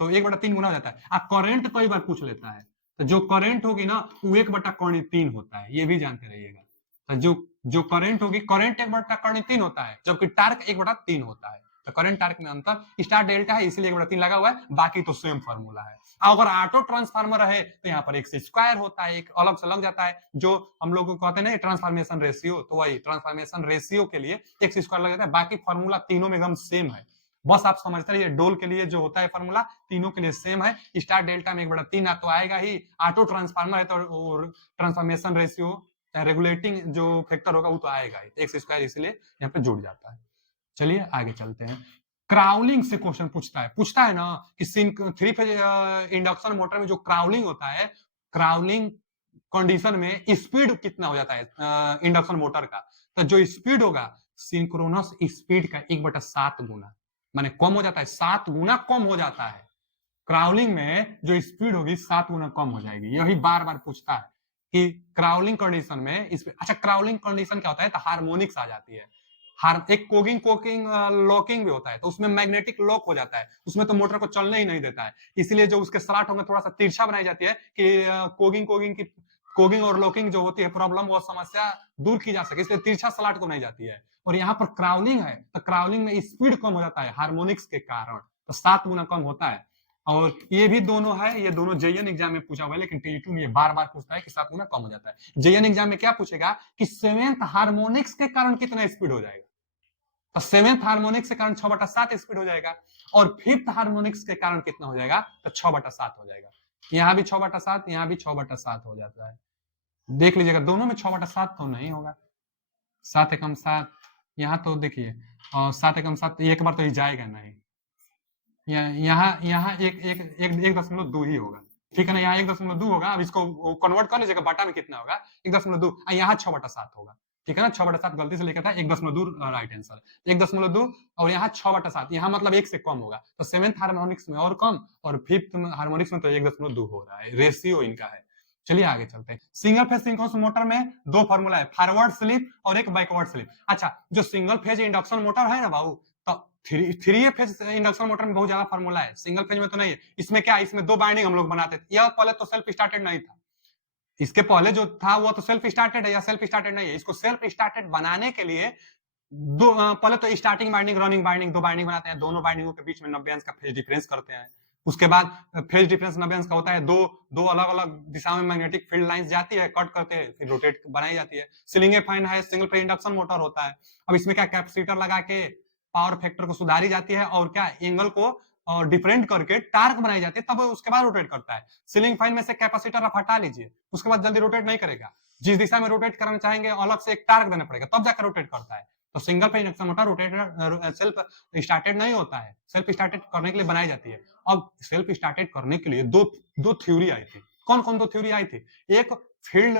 तो 1/3 गुना हो जाता है। अब करंट कई बार पूछ लेता है, तो जो करंट होगी ना वो 1/3 होता है, ये भी जानते रहिएगा। तो जो करंट होगी, करंट 1/3 होता है, जबकि टार्क 1/3 होता है। तो करंट टार्क में अंतर स्टार डेल्टा है इसलिए 1/3 लगा हुआ है, बाकी तो सेम फॉर्मूला है। अगर ऑटो ट्रांसफार्मर है तो यहाँ पर x स्क्वायर होता है, एक अलग से लग जाता है, जो हम लोग कहते हैं ना ट्रांसफॉर्मेशन रेशियो, तो वही ट्रांसफॉर्मेशन रेशियो के लिए x स्क्वायर लग जाता है। बाकी फॉर्मूला तीनों में एकदम सेम है, बस आप समझते रहिए डोल के लिए जो होता है फॉर्मूला तीनों के लिए सेम है। स्टार डेल्टा में 1/3 तो आएगा ही, ऑटो ट्रांसफार्मर है तो ट्रांसफॉर्मेशन रेशियो रेगुलेटिंग जो फैक्टर होगा वो तो आएगा ही, एक्स स्क्वायर इसलिए यहाँ पे जुड़ जाता है। चलिए आगे चलते हैं। क्राउलिंग से क्वेश्चन पूछता है ना कि 3 फेज इंडक्शन मोटर में जो क्राउलिंग होता है, क्राउलिंग कंडीशन में स्पीड कितना हो जाता है इंडक्शन मोटर का, तो जो स्पीड होगा सिंक्रोनस स्पीड का 1/7 गुना, माने कम हो जाता है, 7 गुना कम हो जाता है। क्राउलिंग में जो स्पीड होगी 7 गुना कम हो जाएगी। यही बार बार पूछता है कि क्राउलिंग कंडीशन में अच्छा क्राउलिंग कंडीशन क्या होता है, तो हार्मोनिक्स आ जाती है। एक कोगिंग कोकिंग लॉकिंग भी होता है, तो उसमें मैग्नेटिक लॉक हो जाता है, उसमें तो मोटर को चलने ही नहीं देता है, इसलिए जो उसके स्लॉट होंगे थोड़ा सा तिरछा बनाई जाती है कि कोगिंग और लॉकिंग जो होती है प्रॉब्लम, वो समस्या दूर की जा सके, इसलिए तिरछा स्लॉट को नहीं जाती है। और यहाँ पर क्राउलिंग है तो क्राउलिंग में स्पीड कम हो जाता है हार्मोनिक्स के कारण, तो 7 गुना कम होता है। और ये भी दोनों है, ये दोनों जेईएन एग्जाम में पूछा हुआ है, लेकिन टी2 में ये बार बार पूछता है कि 7 गुना कम हो जाता है। जेईएन एग्जाम में क्या पूछेगा कि 7th हार्मोनिक्स के कारण कितना स्पीड हो जाएगा, तो 7th हार्मोनिक्स के कारण 6/7 स्पीड हो जाएगा, और 5th हार्मोनिक्स के कारण कितना हो जाएगा, तो 6/7 हो जाएगा। यहाँ भी 6/7, यहाँ भी 6/7 हो जाता है। देख लीजिएगा दोनों में 6/7 तो नहीं होगा, 7 एकम 7, यहाँ तो देखिए 7 एकम 7 एक बार तो ही जाएगा नहीं, यहाँ यहाँ 1.2 ही होगा, ठीक है ना, यहाँ 1.2 होगा। अब इसको कन्वर्ट कर लीजिएगा बटा में कितना होगा 1.2, यहाँ 6/7 होगा, ठीक है ना, 6/7 गलती से लिखा था, 1.2 राइट आंसर, 1.2 और यहाँ 6/7, यहाँ मतलब 1 से कम होगा, तो 7th हार्मोनिक्स में और कम और 5th हार्मोनिक्स में तो 1.2 हो रहा है, रेशियो इनका है। चलिए आगे चलते हैं। सिंगल फेज सिंक्रोनस मोटर में 2 फॉर्मूला है, फॉरवर्ड स्लिप और एक बैकवर्ड स्लिप। अच्छा, जो सिंगल फेज इंडक्शन मोटर है ना बाबू, तो 3 फेज इंडक्शन मोटर में बहुत ज्यादा फॉर्मूला है, सिंगल फेज में तो नहीं है। इसमें क्या, इसमें 2 बाइंडिंग हम लोग बनाते थे, यह पहले तो सेल्फ स्टार्टेड नहीं था, इसके पहले जो था वो तो सेल्फ स्टार्टेड है या सेल्फ स्टार्टेड नहीं है। इसको सेल्फ स्टार्टेड बनाने के लिए पहले तो starting binding running binding 2 binding बनाते हैं, दोनों बाइंडिंगों के बीच में 90 अंश का फेज डिफरेंस करते हैं। उसके बाद फेज डिफरेंस 90 अंश का होता है, दो अलग अलग दिशा में मैग्नेटिक फील्ड लाइंस जाती है, कट करते हैं, फिर रोटेट बनाई जाती है। सीलिंग फैन है, सिंगल फेज इंडक्शन मोटर होता है। अब इसमें क्या कैपेसिटर लगा के पावर फैक्टर को सुधारी जाती है और क्या एंगल को डिफरेंट करके टार्क बनाई जाती है, तब उसके बाद रोटेट करता है। सीलिंग फैन में से कैपेसिटर आप हटा लीजिए, उसके बाद जल्दी रोटेट नहीं करेगा, जिस दिशा में रोटेट करना चाहेंगे अलग से एक टार्क देना पड़ेगा तब जाकर रोटेट करता है। तो single phase induction motor rotator self started नहीं होता है, सेल्फ स्टार्टेड करने के लिए बनाई जाती है। अब सेल्फ स्टार्टेड करने के लिए दो थ्योरी आई थी। कौन कौन 2 थ्योरी आई थी, एक फील्ड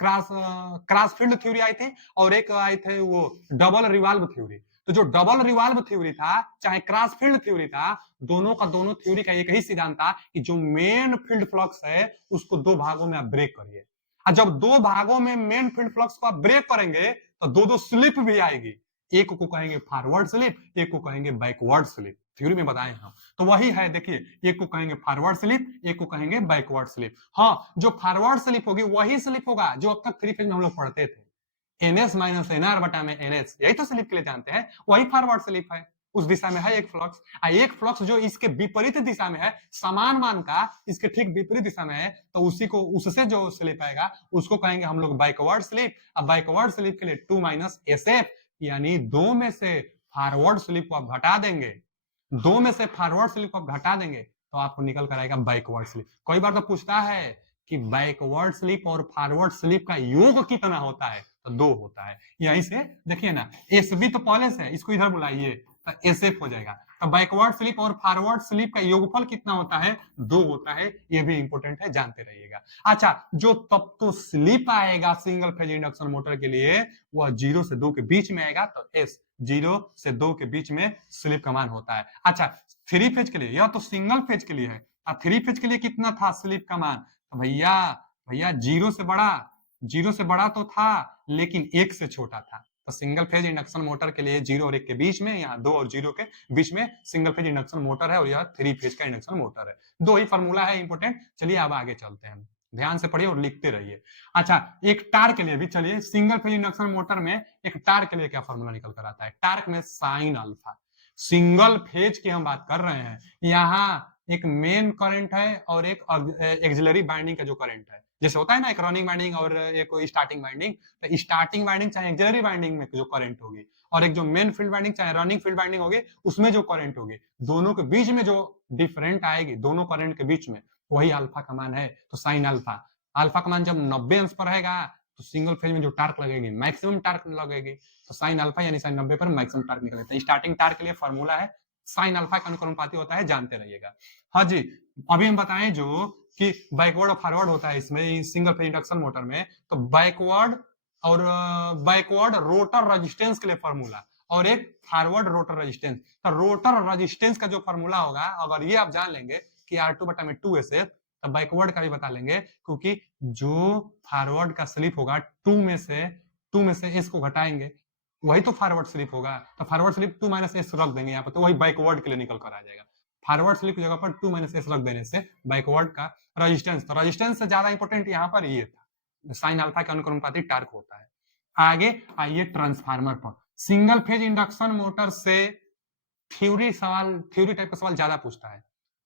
क्रॉस फील्ड थ्योरी आई थी और एक आई थे वो डबल रिवाल्व थ्योरी। तो जो डबल रिवाल्व थ्योरी था चाहे क्रॉस फील्ड थ्योरी था, दोनों का दोनों थ्योरी का एक ही सिद्धांत था कि जो मेन फील्ड फ्लक्स है उसको 2 भागों में आप ब्रेक करिए, और जब 2 भागों में मेन फील्ड फ्लक्स को आप ब्रेक करेंगे तो 2 स्लिप भी आएगी, एक को कहेंगे फॉरवर्ड स्लिप, एक को कहेंगे बैकवर्ड स्लिप, थ्योरी में बताए हम। तो वही है, देखिए एक को कहेंगे फॉरवर्ड स्लिप, एक को कहेंगे बैकवर्ड स्लिप। हाँ, जो फॉरवर्ड स्लिप होगी वही स्लिप होगा जो अब तक 3 फेज में हम लोग पढ़ते थे, एनएस माइनस एनआर बटा में एनएस, यही तो स्लिप के लिए जानते हैं, वही फॉरवर्ड स्लिप है। उस दिशा में है एक फ्लक्स, एक फ्लक्स जो इसके विपरीत दिशा में है, समान मान का इसके ठीक विपरीत दिशा में है, तो उसी को, उससे जो स्लिप आएगा उसको कहेंगे हम लोग बैकवर्ड स्लिप। अब बैकवर्ड स्लिप के लिए 2 माइनस एस एफ, यानी दो में से फॉरवर्ड स्लिप को आप घटा देंगे, दो में से फॉरवर्ड स्लिप को आप घटा देंगे तो आपको निकल कर आएगा बैकवर्ड स्लिप। कई बार तो पूछता है कि बैकवर्ड स्लिप और फॉरवर्ड स्लिप का योग कितना होता है, तो 2 होता है। यहीं से देखिए ना, एस बी तो पहले से है, इसको इधर बुलाइए तो एस एफ हो जाएगा। तो बैकवर्ड स्लिप और फॉरवर्ड स्लिप का योगफल कितना होता है, 2 होता है। ये भी इंपॉर्टेंट है, जानते रहिएगा। अच्छा, जो तब तो स्लिप आएगा सिंगल फेज इंडक्शन मोटर के लिए वह 0 से 2 के बीच में आएगा, तो एस 0 से 2 के बीच में स्लिप का मान होता है। अच्छा, 3 फेज के लिए, यह तो सिंगल फेज के लिए है, 3 फेज के लिए कितना था स्लिप का मान, तो भैया भैया 0 से बड़ा तो था लेकिन 1 से छोटा था। तो सिंगल फेज इंडक्शन मोटर के लिए 0 और 1 के बीच में, यहाँ 2 और 0 के बीच में सिंगल फेज इंडक्शन मोटर है, और यह 3 फेज का इंडक्शन मोटर है। 2 ही फॉर्मूला है इंपोर्टेंट। चलिए अब आगे चलते हैं, ध्यान से पढ़िए और लिखते रहिए। अच्छा, एक टार्क के लिए भी, चलिए सिंगल फेज इंडक्शन मोटर में एक टार्क के लिए क्या फॉर्मूला निकल कर आता है, टार्क में साइन अल्फा। सिंगल फेज की हम बात कर रहे हैं, यहाँ एक मेन करंट है और एक एक्सिलरी बाइंडिंग का जो करंट है, जैसे होता है ना एक रनिंग बाइंडिंग और एक स्टार्टिंग बाइंडिंग, तो स्टार्टिंग बाइंडिंग चाहे एक्सिलरी बाइंडिंग में जो करंट होगी, और एक जो मेन फील्ड बाइंडिंग चाहे रनिंग फील्ड बाइंडिंग होगी उसमें जो करंट होगी, दोनों के बीच में जो डिफरेंट आएगी, दोनों करंट के बीच में, वही अल्फा का मान है। तो साइन अल्फा, अल्फा का मान जब 90 अंश पर रहेगा तो सिंगल फेज में जो टार्क लगेगी मैक्सिमम टार्क लगेगी, तो साइन अल्फा यानी साइन 90 पर मैक्सिमम टार्क निकलेगा। स्टार्टिंग टार्क के लिए फॉर्मूला है साइन अल्फा का अनुक्रमानुपाती होता है, जानते रहिएगा। हाँ जी, अभी हम बताएं जो कि बैकवर्ड और फॉरवर्ड होता है इसमें सिंगल फेज इंडक्शन मोटर में, तो बैकवर्ड और बैकवर्ड रोटर रेजिस्टेंस के लिए फॉर्मूला और एक फॉरवर्ड रोटर रेजिस्टेंस। तो रोटर रेजिस्टेंस का जो फॉर्मूला होगा, अगर ये आप जान लेंगे कि R2 बटा में 2SF, तो बैकवर्ड का भी बता लेंगे, क्योंकि जो फॉरवर्ड का स्लिप होगा 2 में से S को घटाएंगे वही तो फॉरवर्ड स्लिप होगा। तो फॉरवर्ड स्लिप 2 माइनस एस रख देंगे यहाँ पर, तो वही बैकवर्ड के लिए निकल कर आ जाएगा। फॉरवर्ड स्लिप की जगह पर 2 माइनस एस रख देने से बैकवर्ड का रेजिस्टेंस, तो रेजिस्टेंस से ज्यादा इंपॉर्टेंट यहाँ पर ये था, साइन अल्फा का अनुक्रमानुपाती टार्क होता है। आगे आइए ट्रांसफार्मर पर। सिंगल फेज इंडक्शन मोटर से थ्योरी टाइप का सवाल ज्यादा पूछता है,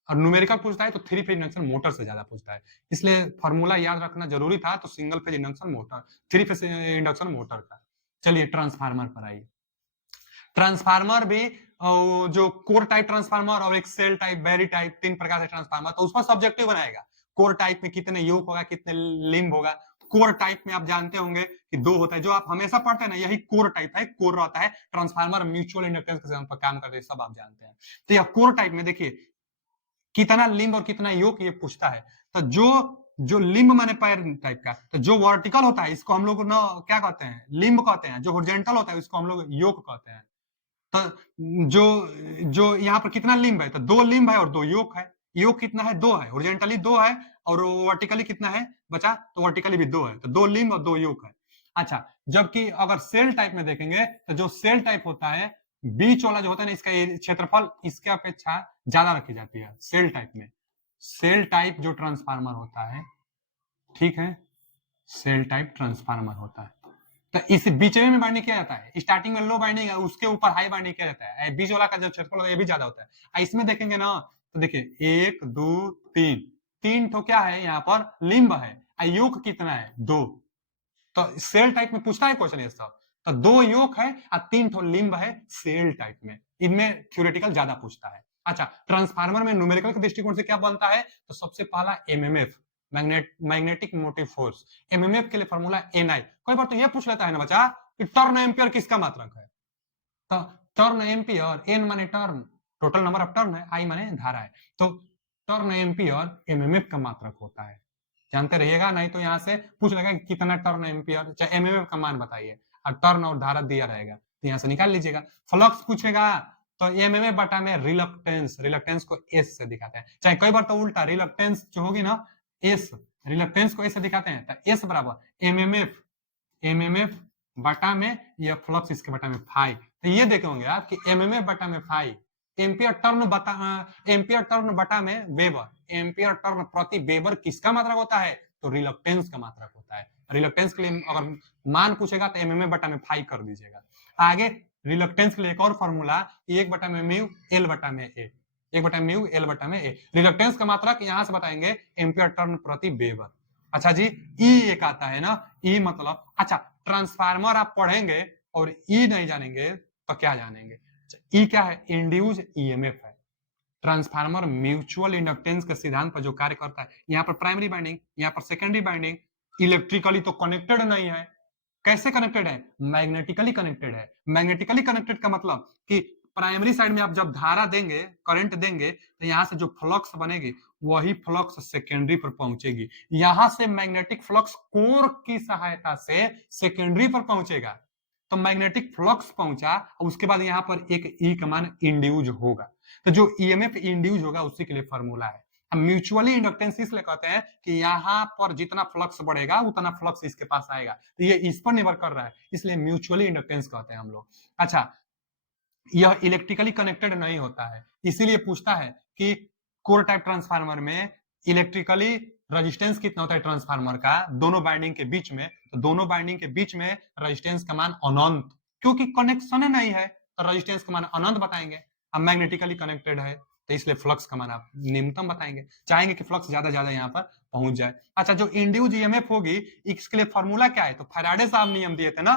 और न्यूमेरिकल पूछता है तो 3 फेज इंडक्शन मोटर से ज्यादा पूछता है, इसलिए फॉर्मूला याद रखना जरूरी था। तो single phase induction motor, 3 phase induction motor का। चलिए ट्रांसफार्मर पर आइए। ट्रांसफार्मर भी जो कोर टाइप ट्रांसफार्मर और एक सेल टाइप, बैरी टाइप, 3 प्रकार से ट्रांसफार्मर, तो उसका सब्जेक्टिव बनाएगा। कोर टाइप में कितने योक होगा, कितने लिंब होगा। कोर टाइप में आप जानते होंगे कि 2 होता है, जो आप हमेशा पढ़ते हैं ना, यही कोर टाइप है। कोर रहता है, ट्रांसफार्मर म्यूचुअल इंडक्टेंस के साथ काम करते हैं, सब आप जानते हैं। तो यह कोर टाइप में देखिए कितना लिंब और कितना योक ये पूछता है। तो जो लिंब माने पैर टाइप का, तो जो वर्टिकल होता है इसको हम लोग ना क्या कहते हैं, लिंब कहते हैं। जो हॉरिजॉन्टल होता है इसको हम लोग योक कहते हैं। तो जो यहाँ पर कितना लिंब है, तो 2 लिंब है और 2 योक है। योक कितना है, 2 है, हॉरिजॉन्टली 2 है, और वर्टिकली कितना है बचा, तो वर्टिकली भी 2 है, तो 2 लिंब और 2 योक है। अच्छा, जबकि अगर सेल टाइप में देखेंगे तो जो सेल टाइप होता है, बीच वाला जो होता है ना, इसका क्षेत्रफल इसके अपेक्षा ज्यादा रखी जाती है सेल टाइप में। सेल टाइप जो ट्रांसफार्मर होता है, ठीक है, सेल टाइप ट्रांसफार्मर होता है, तो इस बीच में बाइंडिंग किया जाता है। स्टार्टिंग में लो बाइंडिंग है, उसके ऊपर हाई बाइंडिंग किया जाता है। बीच वाला का जो क्षेत्रफल होता है ये भी ज्यादा होता है। इसमें देखेंगे ना, तो देखिए 1 2 3 तो क्या है, यहाँ पर लिंब है, योक कितना है, 2। तो सेल टाइप में पूछता है क्वेश्चन ये सब, तो 2 योक है और 3 तो लिंब है सेल टाइप में। इनमें थ्योरेटिकल ज्यादा पूछता है। अच्छा, ट्रांसफार्मर में न्यूमेरिकल के दृष्टिकोण से क्या बनता है, तो सबसे पहला MMF, magnetic motive force. MMF के लिए फॉर्मूला एनआई। कई बार तो ये पूछ लेता है ना बच्चा कि टर्न एम्पियर किसका मात्रक है, तो टर्न एम्पियर, एन माने turn, total number of turn है, आई माने धारा है, तो टर्न एम्पियर एमएमएफ का मात्रक होता है, जानते रहिएगा। नहीं तो यहां से पूछ लेगा कि कितना टर्न एम्पियर, चाहे एमएमएफ का मान बताइए, और टर्न और धारा दिया रहेगा तो यहां से निकाल लीजिएगा। फ्लक्स पूछेगा तो एमएमएफ बटा में रिलक्टेंस, रिलक्टेंस को एस से दिखाते हैं। चाहे कई बार तो उल्टा, रिलक्टेंस जो होगी ना एस, रिलक्टेंस को एस से दिखाते हैं, तो एस बराबर एमएमएफ बटा में ये फ्लक्स इसके बटा में फाई। तो ये देखे होंगे आप कि एमएमएफ बटा में फाई, एम्पियर टर्न बटा एम्पियर टर्न बटा में वेबर, एम्पियर टर्न प्रति वेबर किसका मात्रक होता है? तो रिलक्टेंस का मात्रक होता है। रिलक्टेंस के लिए अगर मान पूछेगा तो एमएमएफ बटा में फाई कर दीजिएगा। आगे रिलक्टेंस के लिए एक और फॉर्मूला, एक बटा में म्यू एल बटा में ए, एक बटा म्यू एल बटा में ए। रिलक्टेंस का मात्रक यहां से बताएंगे एम्पियर टर्न प्रति वेबर। अच्छा जी, ई एक आता है ना, ई मतलब, अच्छा ट्रांसफार्मर आप पढ़ेंगे और ई नहीं जानेंगे तो क्या जानेंगे? ई क्या है? इंड्यूस ईएमएफ है। ट्रांसफार्मर म्यूचुअल इंडक्टेंस के सिद्धांत पर जो कार्य करता है। यहाँ पर प्राइमरी बाइंडिंग, यहाँ पर सेकेंडरी बाइंडिंग, इलेक्ट्रिकली तो कनेक्टेड नहीं है। कैसे कनेक्टेड है? मैग्नेटिकली कनेक्टेड है। मैग्नेटिकली कनेक्टेड का मतलब कि प्राइमरी साइड में आप जब धारा देंगे, करंट देंगे, तो यहां से जो फ्लक्स बनेगी वही फ्लक्स सेकेंडरी पर पहुंचेगी। यहां से मैग्नेटिक फ्लक्स कोर की सहायता से सेकेंडरी पर पहुंचेगा। तो मैग्नेटिक फ्लक्स पहुंचा और उसके बाद यहां पर एक ई का मान इंड्यूज होगा। तो जो ईएमएफ इंड्यूज होगा उसी के लिए फॉर्मूला है। हम म्यूचुअली इंडक्टेंस इसलिए कहते हैं कि यहां पर जितना फ्लक्स बढ़ेगा उतना फ्लक्स इसके पास आएगा। तो ये इस पर निर्भर कर रहा है, इसलिए म्यूचुअली इंडक्टेंस कहते हैं हम लोग। अच्छा, यह इलेक्ट्रिकली कनेक्टेड नहीं होता है, इसीलिए पूछता है कि कोर टाइप ट्रांसफार्मर में इलेक्ट्रिकली रेजिस्टेंस कितना होता है ट्रांसफार्मर का दोनों बाइंडिंग के बीच में? तो दोनों बाइंडिंग के बीच में रेजिस्टेंस का मान अनंत, क्योंकि कनेक्शन नहीं है तो रेजिस्टेंस का मान अनंत बताएंगे। अब मैग्नेटिकली कनेक्टेड है तो इसलिए फ्लक्स का मान आप न्यूनतम बताएंगे, चाहेंगे कि फ्लक्स ज्यादा ज्यादा यहाँ पर पहुंच जाए। अच्छा, जो इंड्यूस ईएमएफ होगी इसके लिए फॉर्मूला क्या है? तो फैराडे साहब नियम दिए थे ना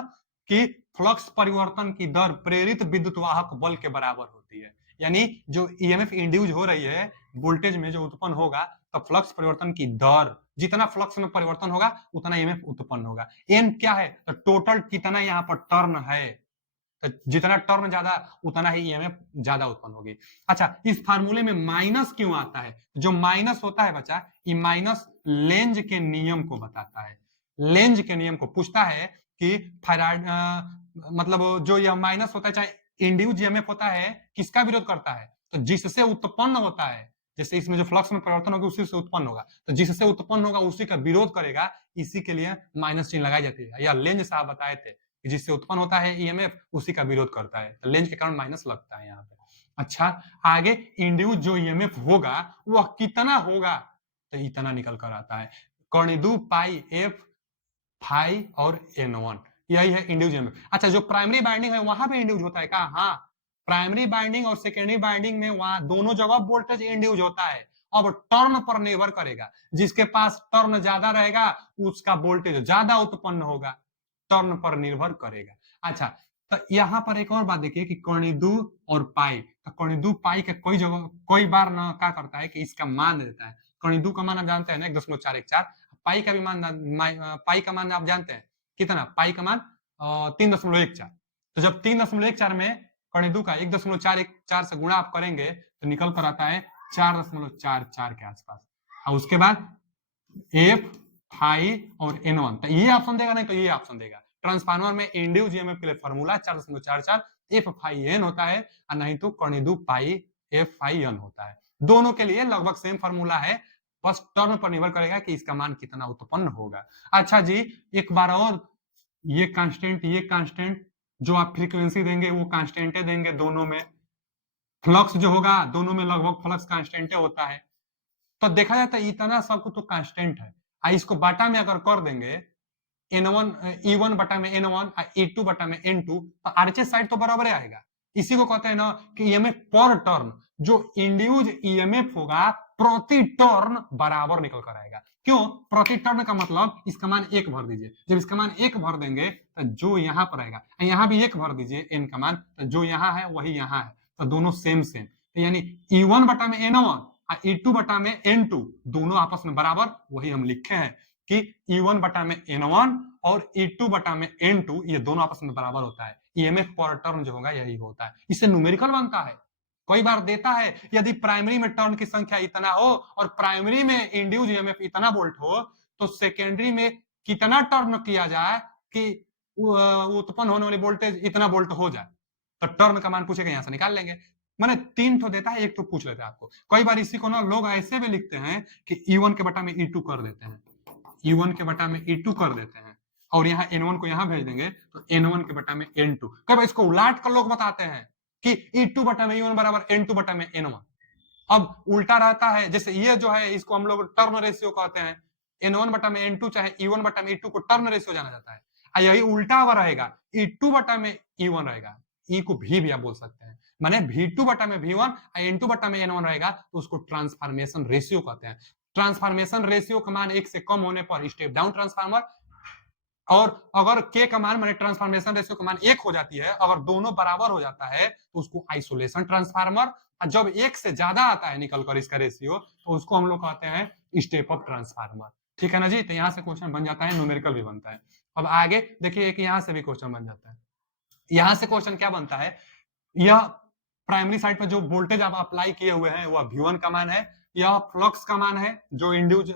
कि फ्लक्स परिवर्तन की दर प्रेरित विद्युत वाहक बल के बराबर होती है। यानी जो ईएमएफ इंड्यूस हो रही है वोल्टेज में जो उत्पन्न होगा, तो फ्लक्स परिवर्तन की दर, जितना फ्लक्स में परिवर्तन होगा उतना ईएमएफ उत्पन्न होगा। एन क्या है? तो टोटल कितना यहाँ पर टर्न है, तो जितना टर्न ज्यादा उतना ही ईएमएफ ज्यादा उत्पन्न होगी। अच्छा, इस फार्मूले में माइनस क्यों आता है? जो माइनस होता है बच्चा, ये माइनस लेंज के नियम को बताता है। लेंज के नियम को पूछता है कि फैराड मतलब जो यह माइनस होता है, चाहे इंड्यूस ईएमएफ होता है, किसका विरोध करता है? तो जिससे उत्पन्न होता है, जैसे इसमें जो फ्लक्स में परिवर्तन होगा उसी से उत्पन्न होगा, तो जिससे उत्पन्न होगा उसी का विरोध करेगा, इसी के लिए माइनस चिन्ह लगाई जाती है। या लेंज साहब बताए थे कि जिससे उत्पन्न होता है ईएमएफ उसी का विरोध करता है, तो लेंज के कारण माइनस लगता है यहाँ पे। अच्छा, आगे इंड्यूस जो ईएमएफ होगा वह कितना होगा? तो इतना निकल कर आता है, कर्णिदु पाई एफ फाई और एन1, यही है इंड्यूस ईएमएफ। अच्छा, जो प्राइमरी बाइंडिंग है वहां पे इंड्यूस होता है क्या? हाँ, प्राइमरी बाइंडिंग और सेकेंडरी बाइंडिंग में वहां दोनों जगह वोल्टेज इंड्यूस होता है। अब टर्न पर निर्भर करेगा, जिसके पास टर्न ज्यादा रहेगा उसका वोल्टेज ज्यादा उत्पन्न होगा, टर्न पर निर्भर करेगा। अच्छा, तो यहाँ पर एक और बात देखिए कि कर्णिदु और पाई, तो कर्णिदु पाई का कोई जगह कोई बार ना क्या करता है कि इसका मान देता है। कर्णिदु का मान आप जानते हैं ना 1.414, पाई का भी मान, पाई का मान आप जानते हैं कितना? पाई का मान 3.14। तो जब 3.14 में कर्णिदु का 1.414 से गुणा आप करेंगे तो निकल कर आता है 4.44 के आसपास। और उसके बाद एफ फाई और एन1, तो ये ऑप्शन देगा नहीं तो ये ऑप्शन देगा। ट्रांसफार्मर में इंड्यूस ईएमएफ के लिए फॉर्मूला 4.44 एफ फाई एन होता है, और नहीं तो कर्णिदु पाई एफ फाई एन होता है। दोनों के लिए लगभग सेम फॉर्मूला है, बस टर्न पर निर्भर करेगा कि इसका मान कितना उत्पन्न होगा। अच्छा जी, एक बार और, ये कांस्टेंट जो आप फ्रीक्वेंसी देंगे वो कांस्टेंटे देंगे दोनों में, फ्लक्स जो होगा दोनों में लगभग फ्लक्स कांस्टेंटे होता है। तो देखा जाता है इतना सब कुछ तो कांस्टेंट है, इसको बाटा में अगर कर देंगे N1 E1 बटा में N1 E2 बटा में N2, तो आरएचएस साइड तो बराबर आएगा। इसी को कहते हैं ना कि ईएमएफ पर टर्न, जो इंड्यूस ईएमएफ होगा प्रति टर्न बराबर निकल कर आएगा। क्यों प्रति टर्न? का मतलब इसका मान 1 भर दीजिए, जब इसका मान 1 भर देंगे तो जो यहाँ पर आएगा, यहाँ भी 1 भर दीजिए एन का मान, तो जो यहाँ है वही यहाँ है, तो दोनों सेम सेम, तो यानी E1 बटा में N1 E2 बटा में N2 दोनों आपस में बराबर, वही हम लिखे हैं कि E1 बटा में N1 और E2 बटा में N2 ये दोनों आपस में बराबर होता है। ईएमएफ पर टर्न जो होगा यही होता है, इससे न्यूमेरिकल बनता है। कई बार देता है यदि प्राइमरी में टर्न की संख्या इतना हो और प्राइमरी में इंड्यूस ईएमएफ इतना वोल्ट हो, तो सेकेंडरी में कितना टर्न किया जाए कि उत्पन्न होने वाली वोल्टेज इतना वोल्ट हो जाए, तो टर्न का मान पूछेगा, यहां से निकाल लेंगे। मैंने 3 ठो देता है, 1 ठो पूछ लेते हैं आपको। कई बार इसी को ना लोग ऐसे भी लिखते हैं कि E1 के बटा में E2 कर देते हैं, E1 के बटा में E2 कर देते हैं, और यहाँ N1 को यहाँ भेज देंगे तो N1 के बटा में N2। कई बार इसको उलाट कर लोग बताते हैं कि E2 बटा में E1 बराबर N2 बटा में N1। अब उल्टा रहता है, जैसे ये जो है इसको हम लोग टर्न रेशियो कहते हैं, N1 बटा में N2 चाहे E1 बटा में E2 को टर्न रेशियो जाना जाता है। यही उल्टा हुआ रहेगा, E2 बटा में E1 रहेगा, E को भी आप बोल सकते हैं, माने V2 बटा में V1 N2 बटा में N1 रहेगा तो उसको ट्रांसफॉर्मेशन रेशियो कहते हैं। ट्रांसफॉर्मेशन रेशियो का मान 1 से कम होने पर स्टेप डाउन ट्रांसफार्मर, और अगर के का मान माने ट्रांसफॉर्मेशन रेशियो का मान 1 हो जाती है, अगर दोनों बराबर हो जाता है तो उसको आइसोलेशन ट्रांसफार्मर, और जब 1 से ज्यादा आता है निकल कर इसका रेशियो तो उसको हम लोग कहते हैं स्टेप अप ट्रांसफार्मर। ठीक है ना जी, तो यहां से क्वेश्चन बन जाता है, न्यूमेरिकल भी बनता है। अब आगे देखिए एक यहां से भी क्वेश्चन बन जाता है। यहां से क्वेश्चन क्या बनता है, यह प्राइमरी साइड पर जो वोल्टेज आप अप्लाई किए हुए हैं वह V1 का मान है, यह फ्लक्स का मान है, जो इंड्यूज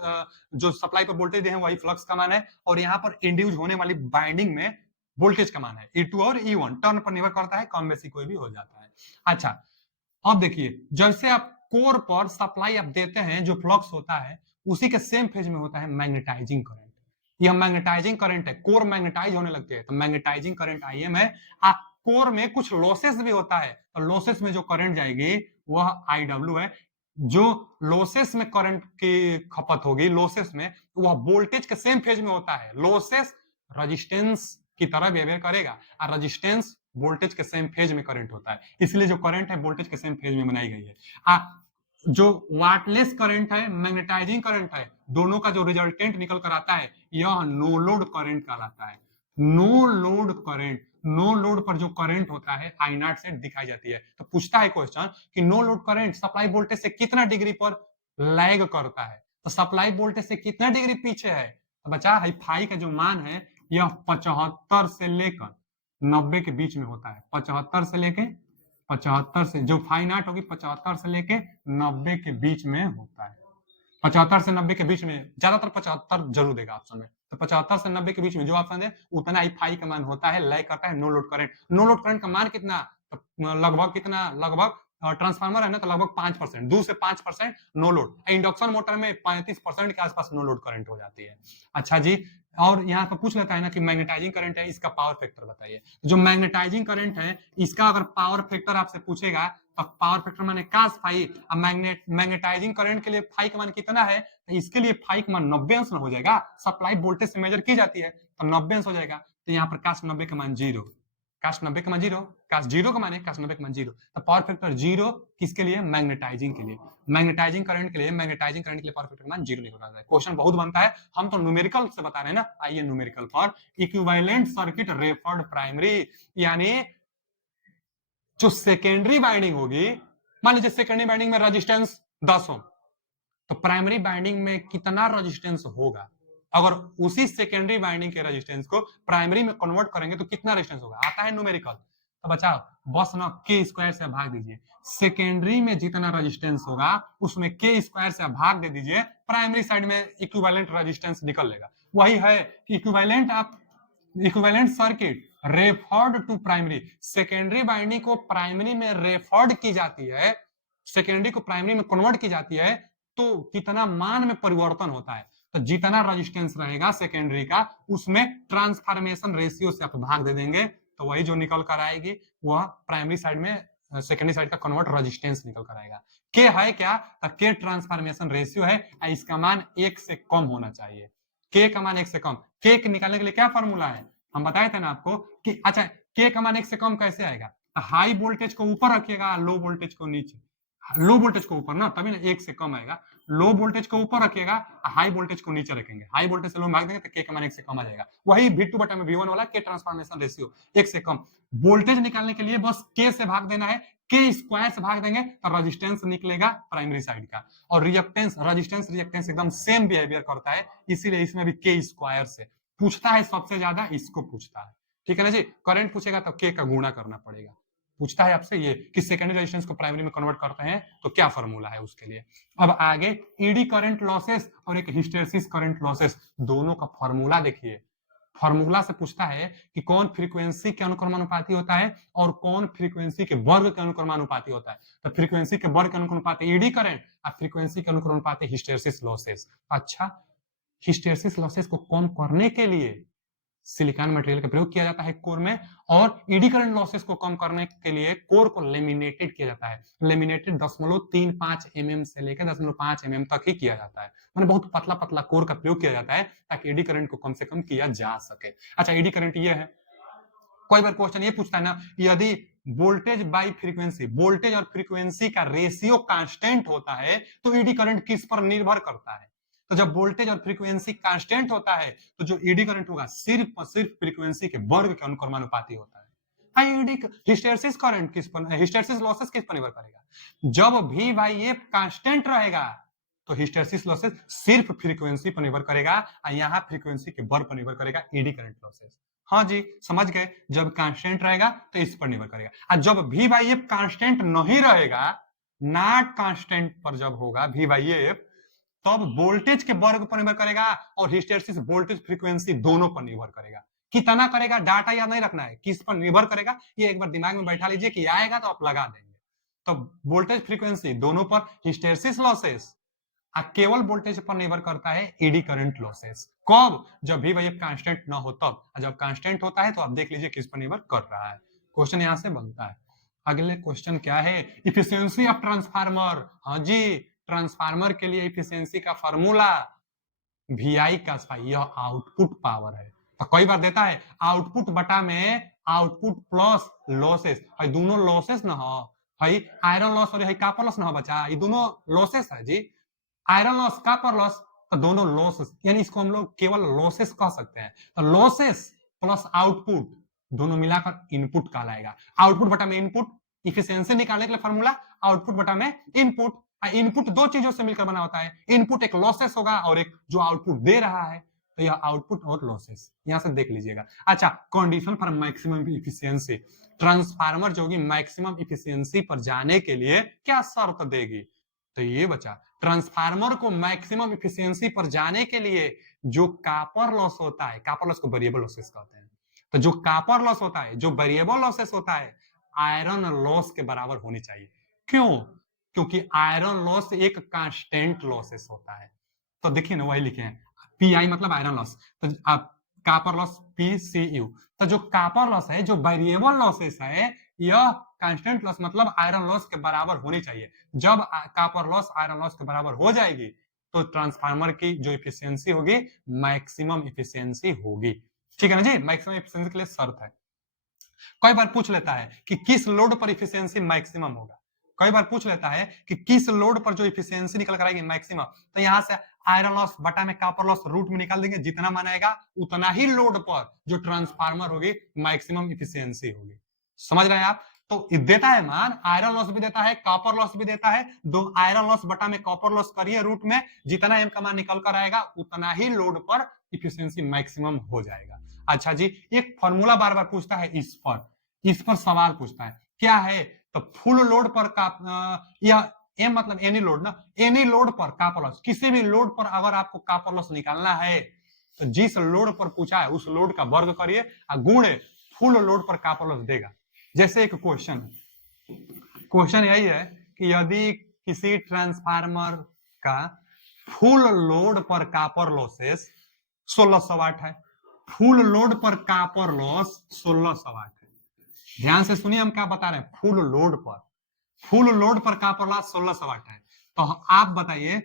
जो सप्लाई पर वोल्टेज है वही फ्लक्स का मान है, और यहाँ पर इंड्यूज होने वाली बाइंडिंग में वोल्टेज का मान है E2 और E1। टर्न पर निर्भर करता है, कम बेसी कोई भी हो जाता है। अच्छा, अब देखिए जैसे आप कोर पर सप्लाई आप देते हैं, जो फ्लक्स होता है उसी के सेम फेज में होता है मैग्नेटाइजिंग करंट। यह मैग्नेटाइजिंग करंट है, कोर मैग्नेटाइज होने लगते हैं तो मैग्नेटाइजिंग करंट IM है। कोर में कुछ लॉसेस भी होता है, तो लॉसेस में जो करंट जाएगी वह IW है। जो लॉसेस में करंट की खपत होगी, लॉसेस में, वह वोल्टेज के सेम फेज में होता है। लॉसेस रेजिस्टेंस की तरह बिहेवियर करेगा, और रेजिस्टेंस वोल्टेज के सेम फेज में करंट होता है, इसलिए जो करंट है वोल्टेज के सेम फेज में बनाई गई है। जो वाटलेस करंट है, मैग्नेटाइजिंग करंट है, दोनों का जो रिजल्टेंट निकल कर आता है यह नो लोड करंट कहलाता है। No load current, no load पर जो करंट होता है I0 से दिखाई जाती है। तो पूछता है क्वेश्चन कि no load current supply voltage से कितना डिग्री पर लैग करता है, तो सप्लाई वोल्टेज से कितना डिग्री पीछे है, तो बच्चा हाई का जो मान है यह 75 से लेकर 90 के बीच में होता है। 75 से लेके 75 से जो फाइनाइट होगी 75 से लेके 90 के बीच में होता है। 75 से 90 के बीच में, ज्यादातर 75 जरूर देगा ऑप्शन में, तो 75 से 90 के बीच में जो ऑप्शन है उतना ही फाई का मान होता है, लैग करता है no load current. No load current का मान कितना, तो लगभग कितना, लगभग ट्रांसफार्मर है ना तो लगभग 5%, 2 से 5% नो लोड। इंडक्शन मोटर में 35% के आसपास नो लोड करंट हो जाती है। अच्छा जी, और यहाँ पर पूछ लेता है ना कि मैग्नेटाइजिंग करंट है, इसका पावर फैक्टर बताइए। जो मैग्नेटाइजिंग करंट है इसका अगर पावर फैक्टर आपसे पूछेगा तो पावर फैक्टर माने कास फाई, अब मैग्नेटाइजिंग करंट के लिए फाई का मान कितना है, तो इसके लिए फाई का मान 90 अंश हो जाएगा। सप्लाई वोल्टेज से मेजर की जाती है तो 90 अंश हो जाएगा, तो यहाँ पर कास 90 का मान 0, कास 90 का मान 0, कास 0 का मान है, कास 90 का मान 0, तो पावर फैक्टर 0 किसके लिए, मैग्नेटाइजिंग के लिए। मैग्नेटाइजिंग करंट के लिए, मैग्नेटाइजिंग करंट के लिए पावर फैक्टर का मान 0 निकल आता है। क्वेश्चन बहुत बनता है, हम तो न्यूमेरिकल से बता रहे हैं ना। आइए numerical for equivalent circuit referred primary, यानी जो सेकेंडरी बाइंडिंग होगी, मान लीजिए सेकेंडरी बाइंडिंग में रेजिस्टेंस 10 ओम, तो प्राइमरी बाइंडिंग में कितना रेजिस्टेंस होगा, अगर उसी सेकेंडरी बाइंडिंग के रेजिस्टेंस को प्राइमरी में कन्वर्ट करेंगे तो कितना रेजिस्टेंस होगा, आता है न्यूमेरिकल। तो बच्चा बस ना के स्क्वायर से भाग दीजिए, सेकेंडरी में जितना रेजिस्टेंस होगा उसमें के स्क्वायर से भाग दे दीजिए, प्राइमरी साइड में इक्विवेलेंट रेजिस्टेंस निकल लेगा। वही है कि इक्विवेलेंट आप equivalent circuit referred to primary, secondary winding को प्राइमरी में रेफर्ड की जाती है, सेकेंडरी को प्राइमरी में कन्वर्ट की जाती है, तो कितना मान में परिवर्तन होता है, तो जितना रेजिस्टेंस रहेगा सेकेंडरी का उसमें ट्रांसफॉर्मेशन रेशियो से आप भाग दे देंगे, तो वही जो निकल कर आएगी वह प्राइमरी साइड में सेकेंडरी साइड का कन्वर्ट रेजिस्टेंस निकल कर आएगा। के है क्या, तो के ट्रांसफॉर्मेशन रेशियो है, इसका मान 1 से कम होना चाहिए। के का मान 1 से कम, के निकालने के लिए क्या फॉर्मूला है, हम बताए थे ना आपको कि अच्छा के का मान 1 से कम कैसे आएगा, हाई वोल्टेज को ऊपर रखिएगा, लो वोल्टेज को नीचे, लो वोल्टेज को ऊपर ना तभी ना 1 से कम आएगा, लो वोल्टेज को ऊपर रखिएगा, हाई वोल्टेज को नीचे रखेंगे, हाई वोल्टेज से लो भाग देंगे तो के का मान 1 से कम आ जाएगा। वही V2 बटा में V1 वाला के ट्रांसफॉर्मेशन रेशियो 1 से कम। वोल्टेज निकालने के लिए बस के से भाग देना है, के स्क्वायर से भाग देंगे तो रेजिस्टेंस निकलेगा प्राइमरी साइड का, और रिएक्टेंस रेजिस्टेंस रिएक्टेंस एकदम सेम बिहेवियर करता है, इसीलिए इसमें भी के स्क्वायर से पूछता है, सबसे ज्यादा इसको पूछता है। ठीक है ना जी, करंट पूछेगा तो के का गुणा करना पड़ेगा। पूछता है आपसे ये कि सेकेंडरी रेजिस्टेंस को प्राइमरी में कन्वर्ट करते हैं तो क्या फॉर्मूला है उसके लिए। अब आगे ईडी करंट लॉसेस और एक हिस्टेरिसिस करंट लॉसेस, दोनों का फॉर्मूला देखिए। फॉर्मूला से पूछता है कि कौन फ्रीक्वेंसी के अनुक्रमानुपाती होता है और कौन फ्रीक्वेंसी के वर्ग के अनुक्रमानुपाती होता है, तो फ्रीक्वेंसी के वर्ग के अनुक्रमानुपाती ईडी करंट और फ्रीक्वेंसी के अनुक्रमानुपाती हिस्टेरिसिस लॉसेस। अच्छा, हिस्टेरिसिस लॉसेस को कम करने के लिए सिलिकॉन मटेरियल का प्रयोग किया जाता है कोर में, और ईडी करंट लॉसेस को कम करने के लिए कोर को लेमिनेटेड किया जाता है। लेमिनेटेड 0.35 mm से लेकर 0.5 mm तक ही किया जाता है, माने बहुत पतला पतला कोर का प्रयोग किया जाता है ताकि ईडी करंट को कम से कम किया जा सके। अच्छा, ईडी करंट ये है, कोई बार क्वेश्चन ये पूछता है ना, यदि वोल्टेज बाई फ्रीक्वेंसी, वोल्टेज और फ्रीक्वेंसी का रेशियो कांस्टेंट होता है तो ईडी करंट किस पर निर्भर करता है? तो जब वोल्टेज और फ्रीक्वेंसी कांस्टेंट होता है तो जो ईडी करंट होगा सिर्फ और सिर्फ फ्रीक्वेंसी के वर्ग के अनुक्रमानुपाती होता है। हिस्टैरिसीस करंट किस पर, हिस्टैरिसीस लॉसेस किस पर निर्भर करेगा? जब भी भाई ये कांस्टेंट रहेगा तो हिस्टैरिसीस लॉसेस सिर्फ फ्रीक्वेंसी पर निर्भर करेगा, और यहाँ फ्रीक्वेंसी के वर्ग पर निर्भर करेगा ईडी करंट लॉसेस। हाँ जी, समझ गए, जब कांस्टेंट रहेगा तो इस पर निर्भर करेगा, और जब भी बाई एफ कांस्टेंट नहीं रहेगा, नॉट कांस्टेंट पर जब होगा भी बाई एफ, तब वोल्टेज के वर्ग पर निर्भर करेगा और हिस्टैरिसीस वोल्टेज फ्रीक्वेंसी दोनों पर निर्भर करेगा। कितना करेगा डाटा याद नहीं रखना है, किस पर निर्भर करेगा ये एक बार दिमाग में बैठा लीजिए कि आएगा तो आप लगा देंगे। तो वोल्टेज फ्रीक्वेंसी दोनों पर हिस्टैरिसीस लॉसेस, केवल वोल्टेज पर निर्भर करता है ईडी करंट लॉसेस। कब? जब भी वही कांस्टेंट ना हो तब, जब कांस्टेंट होता है तो आप देख लीजिए किस पर निर्भर कर रहा है। क्वेश्चन यहां से बनता है। अगले क्वेश्चन क्या है? Efficiency of transformer. हाँ जी, ट्रांसफार्मर के लिए इफिशियंसी का फार्मूला VI का, यह आउटपुट पावर है। तो कई बार देता है आउटपुट बटा में आउटपुट प्लस लॉसेस, है दोनों लॉसेस ना हो, है आयरन लॉस और कॉपर लॉस ना हो बचा, ये दोनों लॉसेस है जी। आयरन लॉस, कॉपर लॉस, तो दोनों लॉसेस, यानी इसको हम लोग केवल लॉसेस कह सकते हैं। तो लॉसेस प्लस आउटपुट दोनों मिलाकर इनपुट कहलाएगा। आउटपुट बटा में इनपुट, इफिशियंसी निकालने के लिए फॉर्मूला आउटपुट बटा में इनपुट। इनपुट दो चीजों से मिलकर बना होता है, इनपुट एक लॉसेस होगा और एक जो आउटपुट दे रहा है, तो यह आउटपुट और लॉसेस यहां से देख लीजिएगा। अच्छा, condition for maximum efficiency, transformer जो कि मैक्सिमम इफिशियंसी पर जाने के लिए क्या शर्त देगी? तो ये बचा, ट्रांसफार्मर को मैक्सिमम इफिशियंसी पर जाने के लिए जो कॉपर लॉस होता है, कॉपर लॉस को वेरिएबल लॉसेस कहते हैं, तो जो कॉपर लॉस होता है, जो वेरिएबल लॉसेस होता है, आयरन लॉस के बराबर होनी चाहिए। क्यों? क्योंकि आयरन लॉस एक कांस्टेंट लॉसेस होता है। तो देखिए ना, वही लिखे हैं, पीआई मतलब आयरन लॉस, तो आप कॉपर लॉस PCU, तो जो कॉपर लॉस है, जो वेरिएबल लॉसेस है, यह कांस्टेंट लॉस मतलब आयरन लॉस के बराबर होनी चाहिए। जब कॉपर लॉस आयरन लॉस के बराबर हो जाएगी तो ट्रांसफार्मर की जो इफिशियंसी होगी मैक्सिमम इफिशियंसी होगी। ठीक है ना जी, मैक्सिमम इफिशियंसी के लिए शर्त है। कई बार पूछ लेता है कि किस लोड पर इफिशियंसी मैक्सिमम होगा, कई बार पूछ लेता है कि किस लोड पर जो इफिशियंसी निकल कर आएगी मैक्सिमम, तो यहां से आयरन लॉस बटा में कॉपर लॉस रूट में निकाल देंगे, जितना मान आएगा उतना ही लोड पर जो ट्रांसफार्मर होगी मैक्सिमम इफिशियंसी होगी। समझ रहे हैं आप? तो देता है मान, आयरन लॉस भी देता है, कॉपर लॉस भी देता है, दो आयरन लॉस बटा में कॉपर लॉस करिए रूट में, जितना एम का मान निकल कर आएगा उतना ही लोड पर इफिशियंसी मैक्सिमम हो जाएगा। अच्छा जी, एक फॉर्मूला बार बार पूछता है, इस पर सवाल पूछता है, क्या है? तो फुल लोड पर या एम मतलब एनी लोड ना, एनी लोड पर कॉपर लॉस, किसी भी लोड पर अगर आपको कॉपर लॉस निकालना है तो जिस लोड पर पूछा है उस लोड का वर्ग करिए और गुणे फुल लोड पर कॉपर लॉस देगा। जैसे एक क्वेश्चन यही है कि यदि किसी ट्रांसफार्मर का फुल लोड पर कॉपर लॉसेस 1600 वाट है, फुल लोड पर कॉपर लॉस 1600 वाट है। ध्यान से सुनिए हम क्या बता रहे हैं, फुल लोड पर कॉपर लॉस 1600 वाट है, तो आप बताइए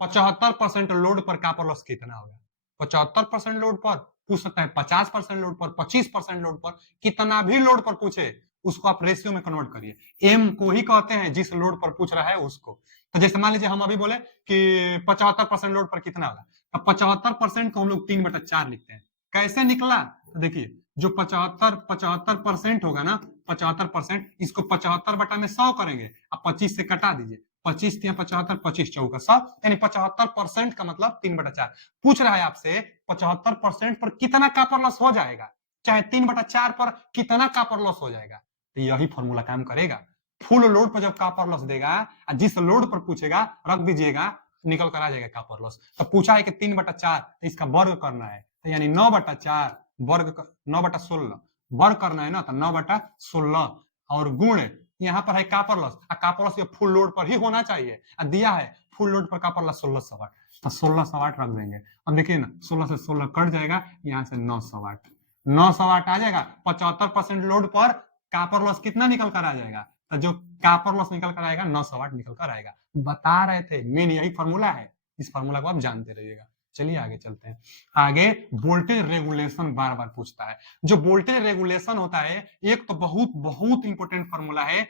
75% लोड पर कॉपर लॉस कितना होगा? 75% लोड पर पूछ सकता है, 50% लोड पर, 25% लोड पर, कितना भी लोड पर पूछे उसको आप रेशियो में कन्वर्ट करिए। एम को ही कहते हैं जिस लोड पर पूछ रहा है उसको। तो जैसे मान लीजिए हम अभी बोले कि 75% लोड पर कितना होगा, अब 75% को हम लोग 3/4 लिखते हैं। कैसे निकला? तो देखिए, जो 75% होगा ना, 75%, इसको 75 बटा में 100 करेंगे, अब 25 से कटा दीजिए, 25 या 75, 25 चौका 100, यानी 75% का मतलब 3/4। पूछ रहा है आपसे 75% पर कितना कॉपर लॉस हो जाएगा, चाहे 3/4 पर कितना कॉपर लॉस हो जाएगा, तो यही फॉर्मूला काम करेगा। फुल लोड पर जब कॉपर लॉस देगा, जिस लोड पर पूछेगा रख दीजिएगा, निकल कर आ जाएगा कॉपर लॉस। तो पूछा है कि 3/4, तो इसका वर्ग करना है, तो यानी 9/4 वर्ग 9/16 वर्ग करना है ना, तो 9/16 और गुण यहाँ पर है copper loss, copper loss full load पर ही होना चाहिए, दिया है फुल लोड पर कॉपर लॉस 1600 वाट, तो 1600 वाट रख देंगे। अब देखिए ना 16 से 16 कट जाएगा, यहाँ से 900 वाट, 900 वाट आ जाएगा। 75% लोड पर कॉपर लॉस कितना निकल कर आ जाएगा, तो जो कॉपर लॉस निकल कर आएगा 900 वाट निकल कर आएगा। बता रहे थे मेन यही फॉर्मूला है, इस फॉर्मूला को आप जानते रहिएगा। चलिए आगे चलते हैं। आगे वोल्टेज रेगुलेशन बार बार पूछता है। जो वोल्टेज रेगुलेशन होता है एक तो बहुत बहुत इंपॉर्टेंट फॉर्मूला है,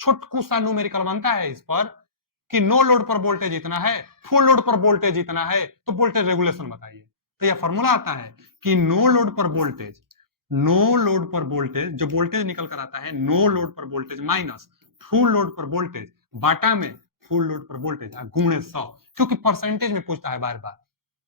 छोटकू सा न्यूमेरिकल बनता है इस पर कि नो लोड पर वोल्टेज इतना है, फुल लोड पर वोल्टेज इतना है, तो वोल्टेज रेगुलेशन बताइए। तो यह फॉर्मूला आता है कि नो लोड पर वोल्टेज, नो लोड पर वोल्टेज जो वोल्टेज निकल कर आता है नो लोड पर वोल्टेज माइनस फुल लोड पर वोल्टेज बाटा में फुल लोड पर वोल्टेज गुणे 100, क्योंकि परसेंटेज में पूछता है बार बार।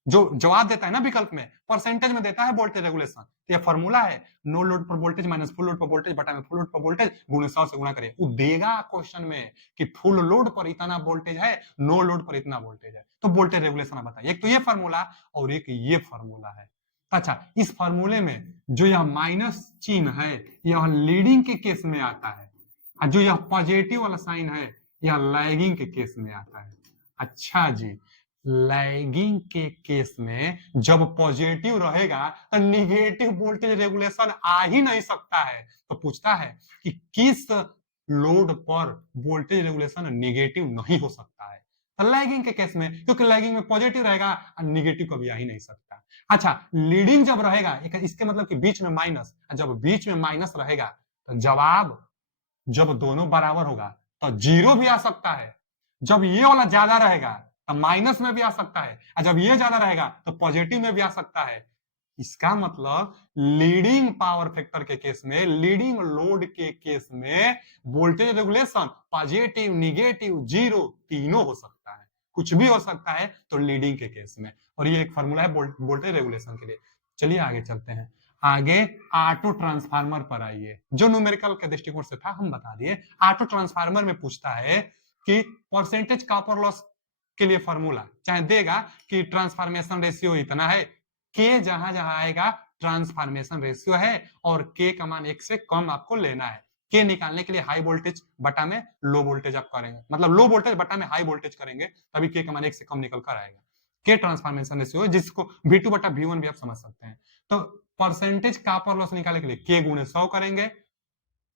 जो जवाब देता है ना विकल्प में परसेंटेज में देता है वोल्टेज रेगुलेशन, तो यह फॉर्मूला है नो लोड पर वोल्टेज माइनस फुल लोड पर वोल्टेज बटा में फुल लोड पर वोल्टेज गुणे 100 से गुणा करिए। वो देगा क्वेश्चन में कि फुल लोड पर इतना वोल्टेज है, नो लोड पर इतना वोल्टेज है, तो वोल्टेज रेगुलेशन आप बताइए। एक तो ये फॉर्मूला और एक ये फॉर्मूला है। अच्छा, इस फॉर्मूले में जो यह माइनस चिन्ह है यह लीडिंग के केस में आता है, और जो यह पॉजिटिव वाला साइन है यह लैगिंग के केस में आता है। अच्छा जी, लैगिंग के केस में जब पॉजिटिव रहेगा तो निगेटिव वोल्टेज रेगुलेशन आ ही नहीं सकता है। तो पूछता है कि किस लोड पर वोल्टेज रेगुलेशन निगेटिव नहीं हो सकता है, तो लैगिंग के केस में, क्योंकि लैगिंग में पॉजिटिव रहेगा और निगेटिव कभी आ ही नहीं सकता। अच्छा, लीडिंग जब रहेगा इसके मतलब कि बीच में माइनस, जब बीच में माइनस रहेगा तो जवाब जब दोनों बराबर होगा तो जीरो भी आ सकता है, जब ये वाला ज्यादा रहेगा तो माइनस में भी आ सकता है, और जब ये ज्यादा रहेगा तो पॉजिटिव में भी आ सकता है। इसका मतलब लीडिंग पावर फैक्टर के केस में, लीडिंग लोड के केस में voltage regulation positive negative zero तीनों हो सकता है, कुछ भी हो सकता है तो लीडिंग के केस में। और ये एक फॉर्मूला है वोल्टेज रेगुलेशन के लिए। चलिए आगे चलते हैं। आगे ऑटो ट्रांसफार्मर पर आइए, जो न्यूमेरिकल के दृष्टिकोण से था हम बता दिए। ऑटो ट्रांसफार्मर में पूछता है कि परसेंटेज कॉपर लॉस के लिए फॉर्मूला चाहे देगा कि ट्रांसफॉर्मेशन रेशियो इतना है, के जहां जहां आएगा ट्रांसफॉर्मेशन रेशियो है और के का मान 1 से कम आपको लेना है। के निकालने के लिए हाई वोल्टेज बटा में लो वोल्टेज आप करेंगे, मतलब लो वोल्टेज बटा में हाई वोल्टेज करेंगे, तभी के का मान 1 से कम निकल कर आएगा। के ट्रांसफॉर्मेशन रेशियो है, जिसको V2 बटा V1 भी आप समझ सकते हैं। तो परसेंटेज कॉपर लॉस निकालने के लिए के गुणे 100 करेंगे।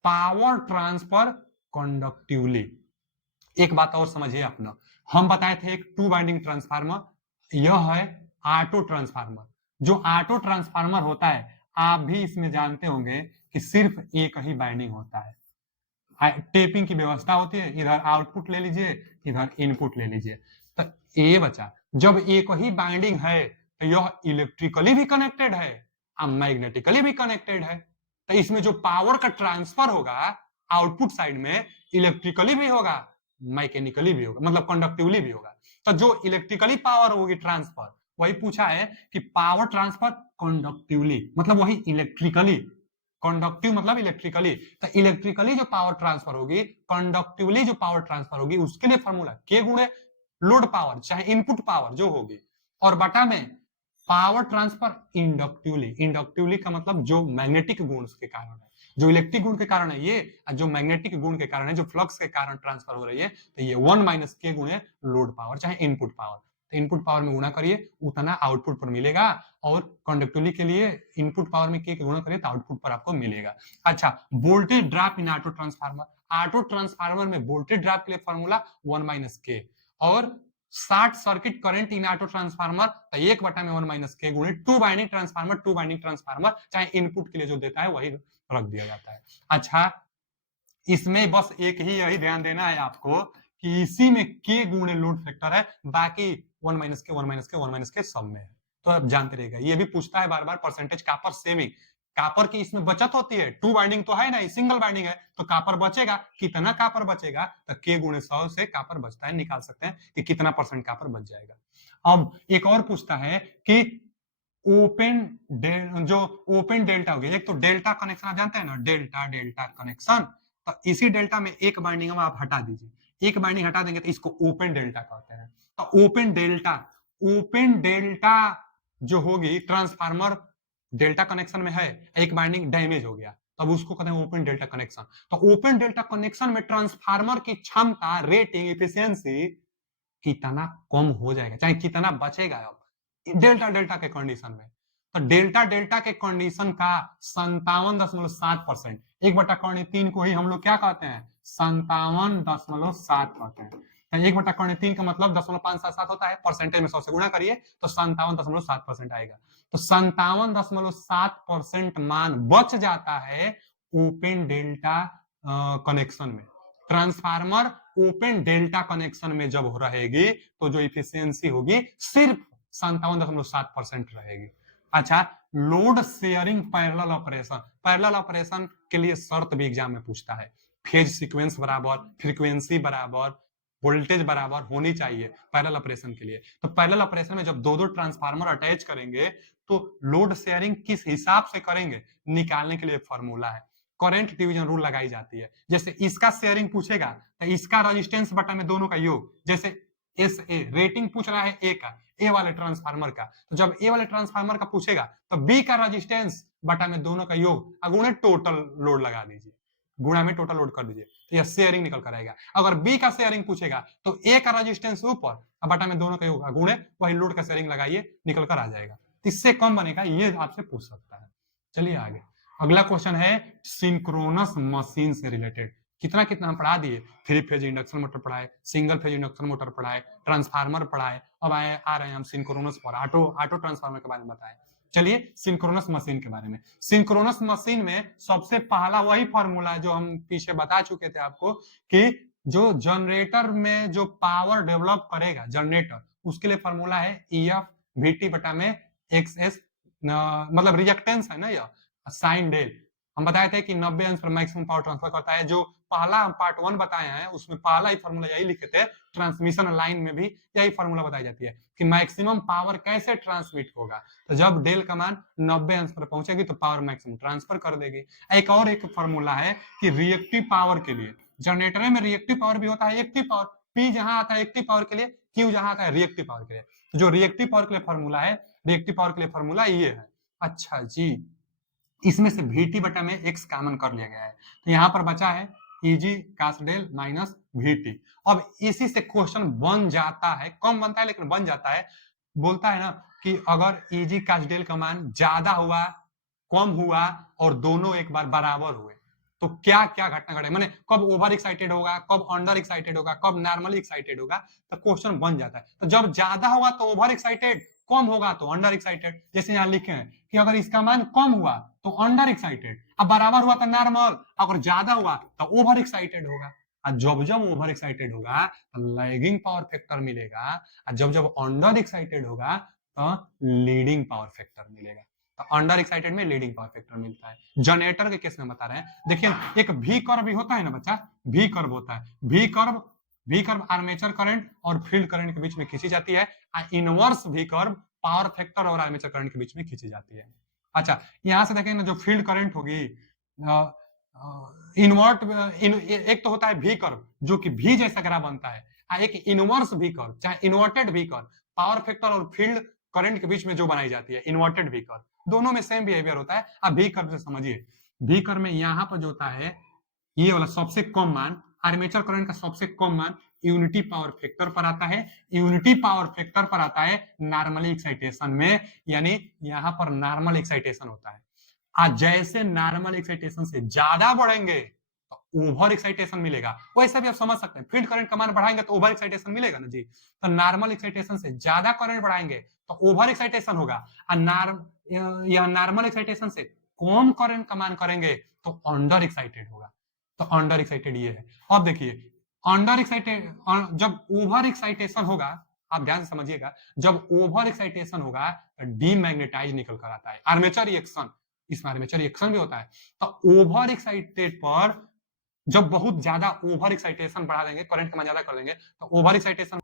पावर ट्रांसफर कंडक्टिवली, एक बात और समझिए अपना, हम बताए थे एक टू बाइंडिंग ट्रांसफार्मर, यह है ऑटो ट्रांसफार्मर। जो ऑटो ट्रांसफार्मर होता है आप भी इसमें जानते होंगे कि सिर्फ एक ही बाइंडिंग होता है, टेपिंग की व्यवस्था होती है, इधर आउटपुट ले लीजिए इधर इनपुट ले लीजिए। तो ये बचा, जब एक ही बाइंडिंग है तो यह इलेक्ट्रिकली भी कनेक्टेड है और मैग्नेटिकली भी कनेक्टेड है। तो इसमें जो पावर का ट्रांसफर होगा आउटपुट साइड में इलेक्ट्रिकली भी होगा मैकेनिकली भी होगा, मतलब कंडक्टिवली भी होगा। तो जो इलेक्ट्रिकली पावर होगी ट्रांसफर, वही पूछा है कि पावर ट्रांसफर कंडक्टिवली, मतलब वही इलेक्ट्रिकली, कंडक्टिव मतलब इलेक्ट्रिकली, तो इलेक्ट्रिकली जो पावर ट्रांसफर होगी कंडक्टिवली जो पावर ट्रांसफर होगी उसके लिए फॉर्मूला के गुणे लोड पावर चाहे इनपुट पावर जो होगी, और बटा में पावर ट्रांसफर इंडक्टिवली, इंडक्टिवली का मतलब जो मैग्नेटिक गुण के कारण है, जो इलेक्ट्रिक गुण के कारण है ये, जो मैग्नेटिक गुण के कारण है, जो फ्लक्स के कारण ट्रांसफर हो रही है, तो ये 1 माइनस के गुणे लोड पावर चाहे इनपुट पावर। तो इनपुट पावर में गुणा करिए उतना आउटपुट पर मिलेगा, और कंडक्टिवली के लिए इनपुट पावर में के गुणा करिए तो आउटपुट पर आपको मिलेगा। अच्छा, voltage drop in auto transformer, auto transformer में वोल्टेज ड्रॉप के लिए फॉर्मूला 1 माइनस के, और short circuit current in auto transformer तो 1 बटा में 1 माइनस के गुणे two winding transformer, two winding transformer चाहे इनपुट के लिए जो देता है वही रख दिया जाता है। अच्छा, इसमें बस एक ही यही ध्यान देना है आपको कि इसी में के गुणे लोड फैक्टर है, बाकी 1 माइनस के 1 माइनस के 1 माइनस के सब में है, तो आप जानते रहेगा। ये भी पूछता है बार बार परसेंटेज कॉपर सेविंग, कॉपर की इसमें बचत होती है, टू बाइंडिंग तो है नहीं सिंगल बाइंडिंग है, तो कॉपर बचेगा, कितना कॉपर बचेगा, तो के गुणे 100 से कॉपर बचता है, निकाल सकते हैं कि कितना परसेंट कॉपर बच जाएगा। अब एक और पूछता है कि जो ओपन डेल्टा हो गया, एक तो डेल्टा कनेक्शन आप जानते हैं ना, डेल्टा डेल्टा कनेक्शन, तो इसी डेल्टा में एक बाइंडिंग हम आप हटा दीजिए, एक बाइंडिंग हटा देंगे तो इसको ओपन डेल्टा कहते हैं। तो ओपन डेल्टा जो होगी ट्रांसफार्मर डेल्टा कनेक्शन में है, एक बाइंडिंग डैमेज हो गया तब उसको कहते हैं ओपन डेल्टा कनेक्शन। तो ओपन डेल्टा कनेक्शन में ट्रांसफार्मर की क्षमता रेटिंग इफिशियंसी कितना कम हो जाएगा, चाहे कितना बचेगा अब डेल्टा डेल्टा के कंडीशन में। तो डेल्टा डेल्टा के कंडीशन का 57.7%, 1/3 को ही हम लोग क्या कहते हैं, 57.7 कहते हैं। तो 1/3 का मतलब 0.577 होता है, परसेंटेज में 100 से गुणा करिए तो 57.7% आएगा। तो 57.7% मान बच जाता है ओपन डेल्टा कनेक्शन में। ट्रांसफार्मर ओपन डेल्टा कनेक्शन में जब रहेगी तो जो इफिशियंसी होगी सिर्फ 57.7% रहेगी। अच्छा, load sharing parallel operation, parallel operation के लिए शर्त भी एग्जाम में पूछता है, फेज सीक्वेंस बराबर, फ्रीक्वेंसी बराबर, वोल्टेज बराबर होनी चाहिए पैरेलल ऑपरेशन के लिए। तो पैरेलल ऑपरेशन में जब दो दो ट्रांसफार्मर अटैच करेंगे तो लोड शेयरिंग किस हिसाब से करेंगे निकालने के लिए फॉर्मूला है, करंट डिवीजन रूल लगाई जाती है। जैसे इसका शेयरिंग पूछेगा तो इसका रेजिस्टेंस बटा में दोनों का योग, जैसे एस ए रेटिंग पूछ रहा है ए का, ए वाले ट्रांसफार्मर का, तो जब ए वाले ट्रांसफार्मर का पूछेगा तो बी का रेजिस्टेंस बटा में दोनों का योग अगुणे टोटल लोड लगा दीजिए, गुणा में टोटल लोड कर दीजिए, तो यह शेयरिंग निकल कर आएगा। अगर बी का शेयरिंग पूछेगा तो ए का रेजिस्टेंस ऊपर बटा में दोनों का योग अगुणे वही लोड का शेयरिंग लगाइए, निकल कर आ जाएगा। इससे कम बनेगा, ये आपसे पूछ सकता है। चलिए आगे, अगला क्वेश्चन है सिंक्रोनस मशीन से रिलेटेड। कितना कितना हम पढ़ा दिए, 3 फेज इंडक्शन मोटर पढ़ाए, सिंगल फेज इंडक्शन मोटर पढ़ाए, ट्रांसफार्मर पढ़ाए, अब आ रहे हैं हम सिंक्रोनस पर, ऑटो ट्रांसफार्मर के बारे में बताएं। चलिए सिंक्रोनस मशीन के बारे में, सिंक्रोनस मशीन में सबसे पहला वही फॉर्मूला है जो हम पीछे बता चुके थे आपको कि जो जनरेटर में जो पावर डेवलप करेगा जनरेटर, उसके लिए फॉर्मूला है EF VT बटा में XS, मतलब रिएक्टेंस है ना यह, साइन डेल। हम बताए थे कि 90 अंश पर मैक्सिमम पावर ट्रांसफर करता है, जो पहला हम पार्ट 1 बताए हैं उसमें पहला ही फॉर्मूला यही लिखे थे, ट्रांसमिशन लाइन में भी यही फॉर्मूला बताई जाती है कि मैक्सिमम पावर कैसे ट्रांसमिट होगा, तो जब डेल का मान 90 अंश पर पहुंचेगी तो पावर मैक्सिमम ट्रांसफर कर देगी। एक और एक फॉर्मूला है कि रिएक्टिव पावर के लिए, जनरेटर में रिएक्टिव पावर भी होता है, एक्टिव पावर, पी जहां आता है एक्टिव पावर के लिए, क्यू जहां आता है रिएक्टिव पावर के लिए, तो जो रिएक्टिव पावर के लिए फॉर्मूला है, रिएक्टिव पावर के लिए फॉर्मूला ये है। अच्छा जी, इसमें से VT बटा में x कॉमन कर लिया गया है, तो यहां पर बचा है EG cos del minus VT। अब इसी से क्वेश्चन बन जाता है, कम बनता है लेकिन बन जाता है, बोलता है ना कि अगर EG cos डेल का मान ज्यादा हुआ, कम हुआ और दोनों एक बार बराबर हुए तो क्या क्या घटना घटे, माने कब ओवर एक्साइटेड होगा, कब अंडर एक्साइटेड होगा, कब नॉर्मली एक्साइटेड होगा, तो क्वेश्चन बन जाता है। तो जब ज्यादा होगा तो ओवर एक्साइटेड, कम होगा तो अंडर एक्साइटेड। जैसे यहाँ लिखे हैं कि अगर इसका मान कम हुआ तो अंडर एक्साइटेड, अब बराबर हुआ तो नॉर्मल, अगर ज्यादा हुआ तो ओवर एक्साइटेड होगा। जब जब ओवर एक्साइटेड होगा तो लैगिंग पावर फैक्टर मिलेगा, और जब जब अंडर एक्साइटेड होगा तो लीडिंग पावर फैक्टर मिलेगा। तो अंडर एक्साइटेड में लीडिंग पावर फैक्टर मिलता है। जनरेटर के केस में बता रहे हैं, देखिए एक भी कर्व भी होता है ना बच्चा, भी कर्व होता है, भी कर्व आर्मेचर करंट और फील्ड करंट के बीच में खींची जाती है, इनवर्स भी कर्व पावर फैक्टर और आर्मेचर करंट के बीच में खींची जाती है। अच्छा, यहां से देखेंगे ना जो फील्ड करंट होगी, इनवर्ट एक तो होता है भी कर्व जो कि भी जैसा ग्राफ बनता है, एक इनवर्स भी कर्व चाहे इन्वर्टेड भी कर्व पावर फैक्टर और फील्ड करंट के बीच में जो बनाई जाती है, इन्वर्टेड भी कर्व, दोनों में सेम बिहेवियर होता है। अब भी कर्व से समझिए, भी कर्व में यहां पर जो होता है ये वाला सबसे कम मान, आर्मेचर करंट का सबसे कम मान यूनिटी पावर फैक्टर पर आता है, यूनिटी पावर फैक्टर पर आता है नॉर्मली एक्साइटेशन में, यानी यहां पर नॉर्मल एक्साइटेशन होता है। आज जैसे नॉर्मल एक्साइटेशन से ज्यादा बढ़ेंगे तो ओवर एक्साइटेशन मिलेगा, वैसे भी आप समझ सकते हैं फील्ड करंट का मान बढ़ाएंगे तो ओवर एक्साइटेशन मिलेगा ना जी। तो नॉर्मल एक्साइटेशन से ज्यादा करंट बढ़ाएंगे तो ओवर एक्साइटेशन होगा, और या नॉर्मल एक्साइटेशन से कम करंट का मान करेंगे तो अंडर एक्साइटेड होगा। तो अंडर एक्साइटेड ये है। अब देखिए अंडर एक्साइटेड, जब ओवर एक्साइटेशन होगा, आप ध्यान से समझिएगा, जब ओवर एक्साइटेशन होगा तो डीमैग्नेटाइज निकल कर आता है, आर्मेचर रिएक्शन, इसमें आर्मेचर रिएक्शन भी होता है। तो ओवर एक्साइटेड पर जब बहुत ज्यादा ओवर एक्साइटेशन बढ़ा देंगे, करंट का मान ज्यादा कर देंगे तो ओवर एक्साइटेशन,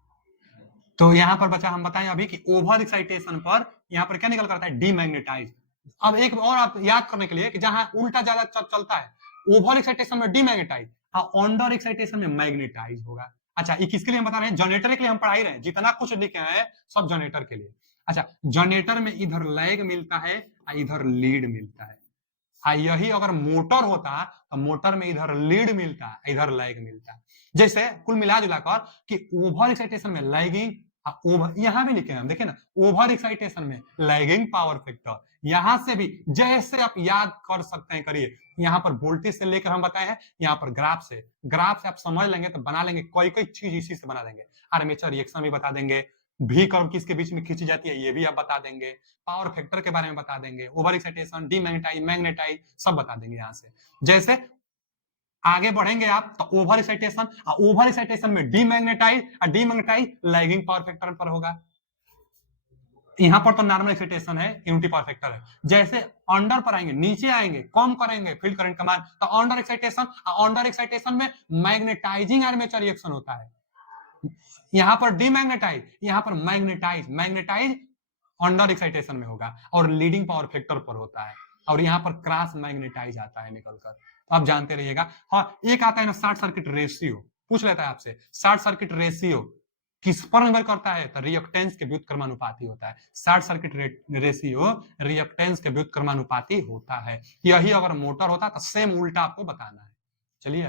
तो यहां पर बचा हम बताएं अभी कि ओवर एक्साइटेशन पर यहां पर क्या निकल करता है, डीमैग्नेटाइज। अब एक और आप याद करने के लिए कि जहां उल्टा ज्यादा चलता है, ओवर एक्साइटेशन में डीमैग्नेटाइज और अंडर एक्साइटेशन में मैग्नेटाइज होगा। अच्छा, ये किसके लिए हम बता रहे हैं, जनरेटर के लिए हम पढ़ा ही रहे हैं, जितना कुछ लिखे हैं सब जनरेटर के लिए। अच्छा, जनरेटर में इधर लैग मिलता है और इधर लीड मिलता है, यही अगर मोटर होता तो मोटर में इधर लीड मिलता इधर लैग मिलता। जैसे कुल मिला जुलाकर कि ओवर एक्साइटेशन में लैगिंग, ओवर यहां भी लिखे हैं हम, देखिए ना, ओवर एक्साइटेशन में लैगिंग पावर फैक्टर, यहां से भी जैसे आप याद कर सकते हैं करिए, यहां पर वोल्टेज से लेकर हम बताए हैं, यहां पर ग्राफ से आप समझ लेंगे तो बना लेंगे, कोई कोई चीज इसी से बना देंगे, आर्मेचर रिएक्शन भी बता देंगे, भी कर्व किसके बीच में खींची जाती है ये भी आप बता देंगे, पावर फैक्टर के बारे में बता देंगे, ओवर एक्साइटेशन, डीमैग्नेटाइज, मैग्नेटाइज सब बता देंगे यहां से। जैसे आगे बढ़ेंगे आप तो ओवर एक्साइटेशन, ओवर एक्साइटेशन में demagnetise, demagnetise lagging power factor पर होगा, यहां पर तो नॉर्मल एक्साइटेशन है, यूनिटी पावर फैक्टर है। जैसे अंडर पर आएंगे, नीचे आएंगे, कम करेंगे फील्ड करंट का मान, तो अंडर एक्साइटेशन में मैग्नेटाइजिंग आर्मेचर रिएक्शन होता है, यहां पर डीमैग्नेटाइज, यहां पर मैग्नेटाइज अंडर एक्साइटेशन में होगा और लीडिंग पावर फैक्टर पर होता है, और यहां पर क्रॉस मैग्नेटाइज आता है निकलकर, तो आप जानते रहिएगा। हाँ, एक आता है ना शॉर्ट सर्किट रेशियो, पूछ लेता है आपसे, शॉर्ट सर्किट रेशियो किस पर निर्भर करता है, तो रिएक्टेंस के व्युत्क्रमानुपाती होता है, शॉर्ट सर्किट रेशियो रिएक्टेंस के व्युत्क्रमानुपाती होता है। यही अगर मोटर होता तो सेम उल्टा आपको बताना है। चलिए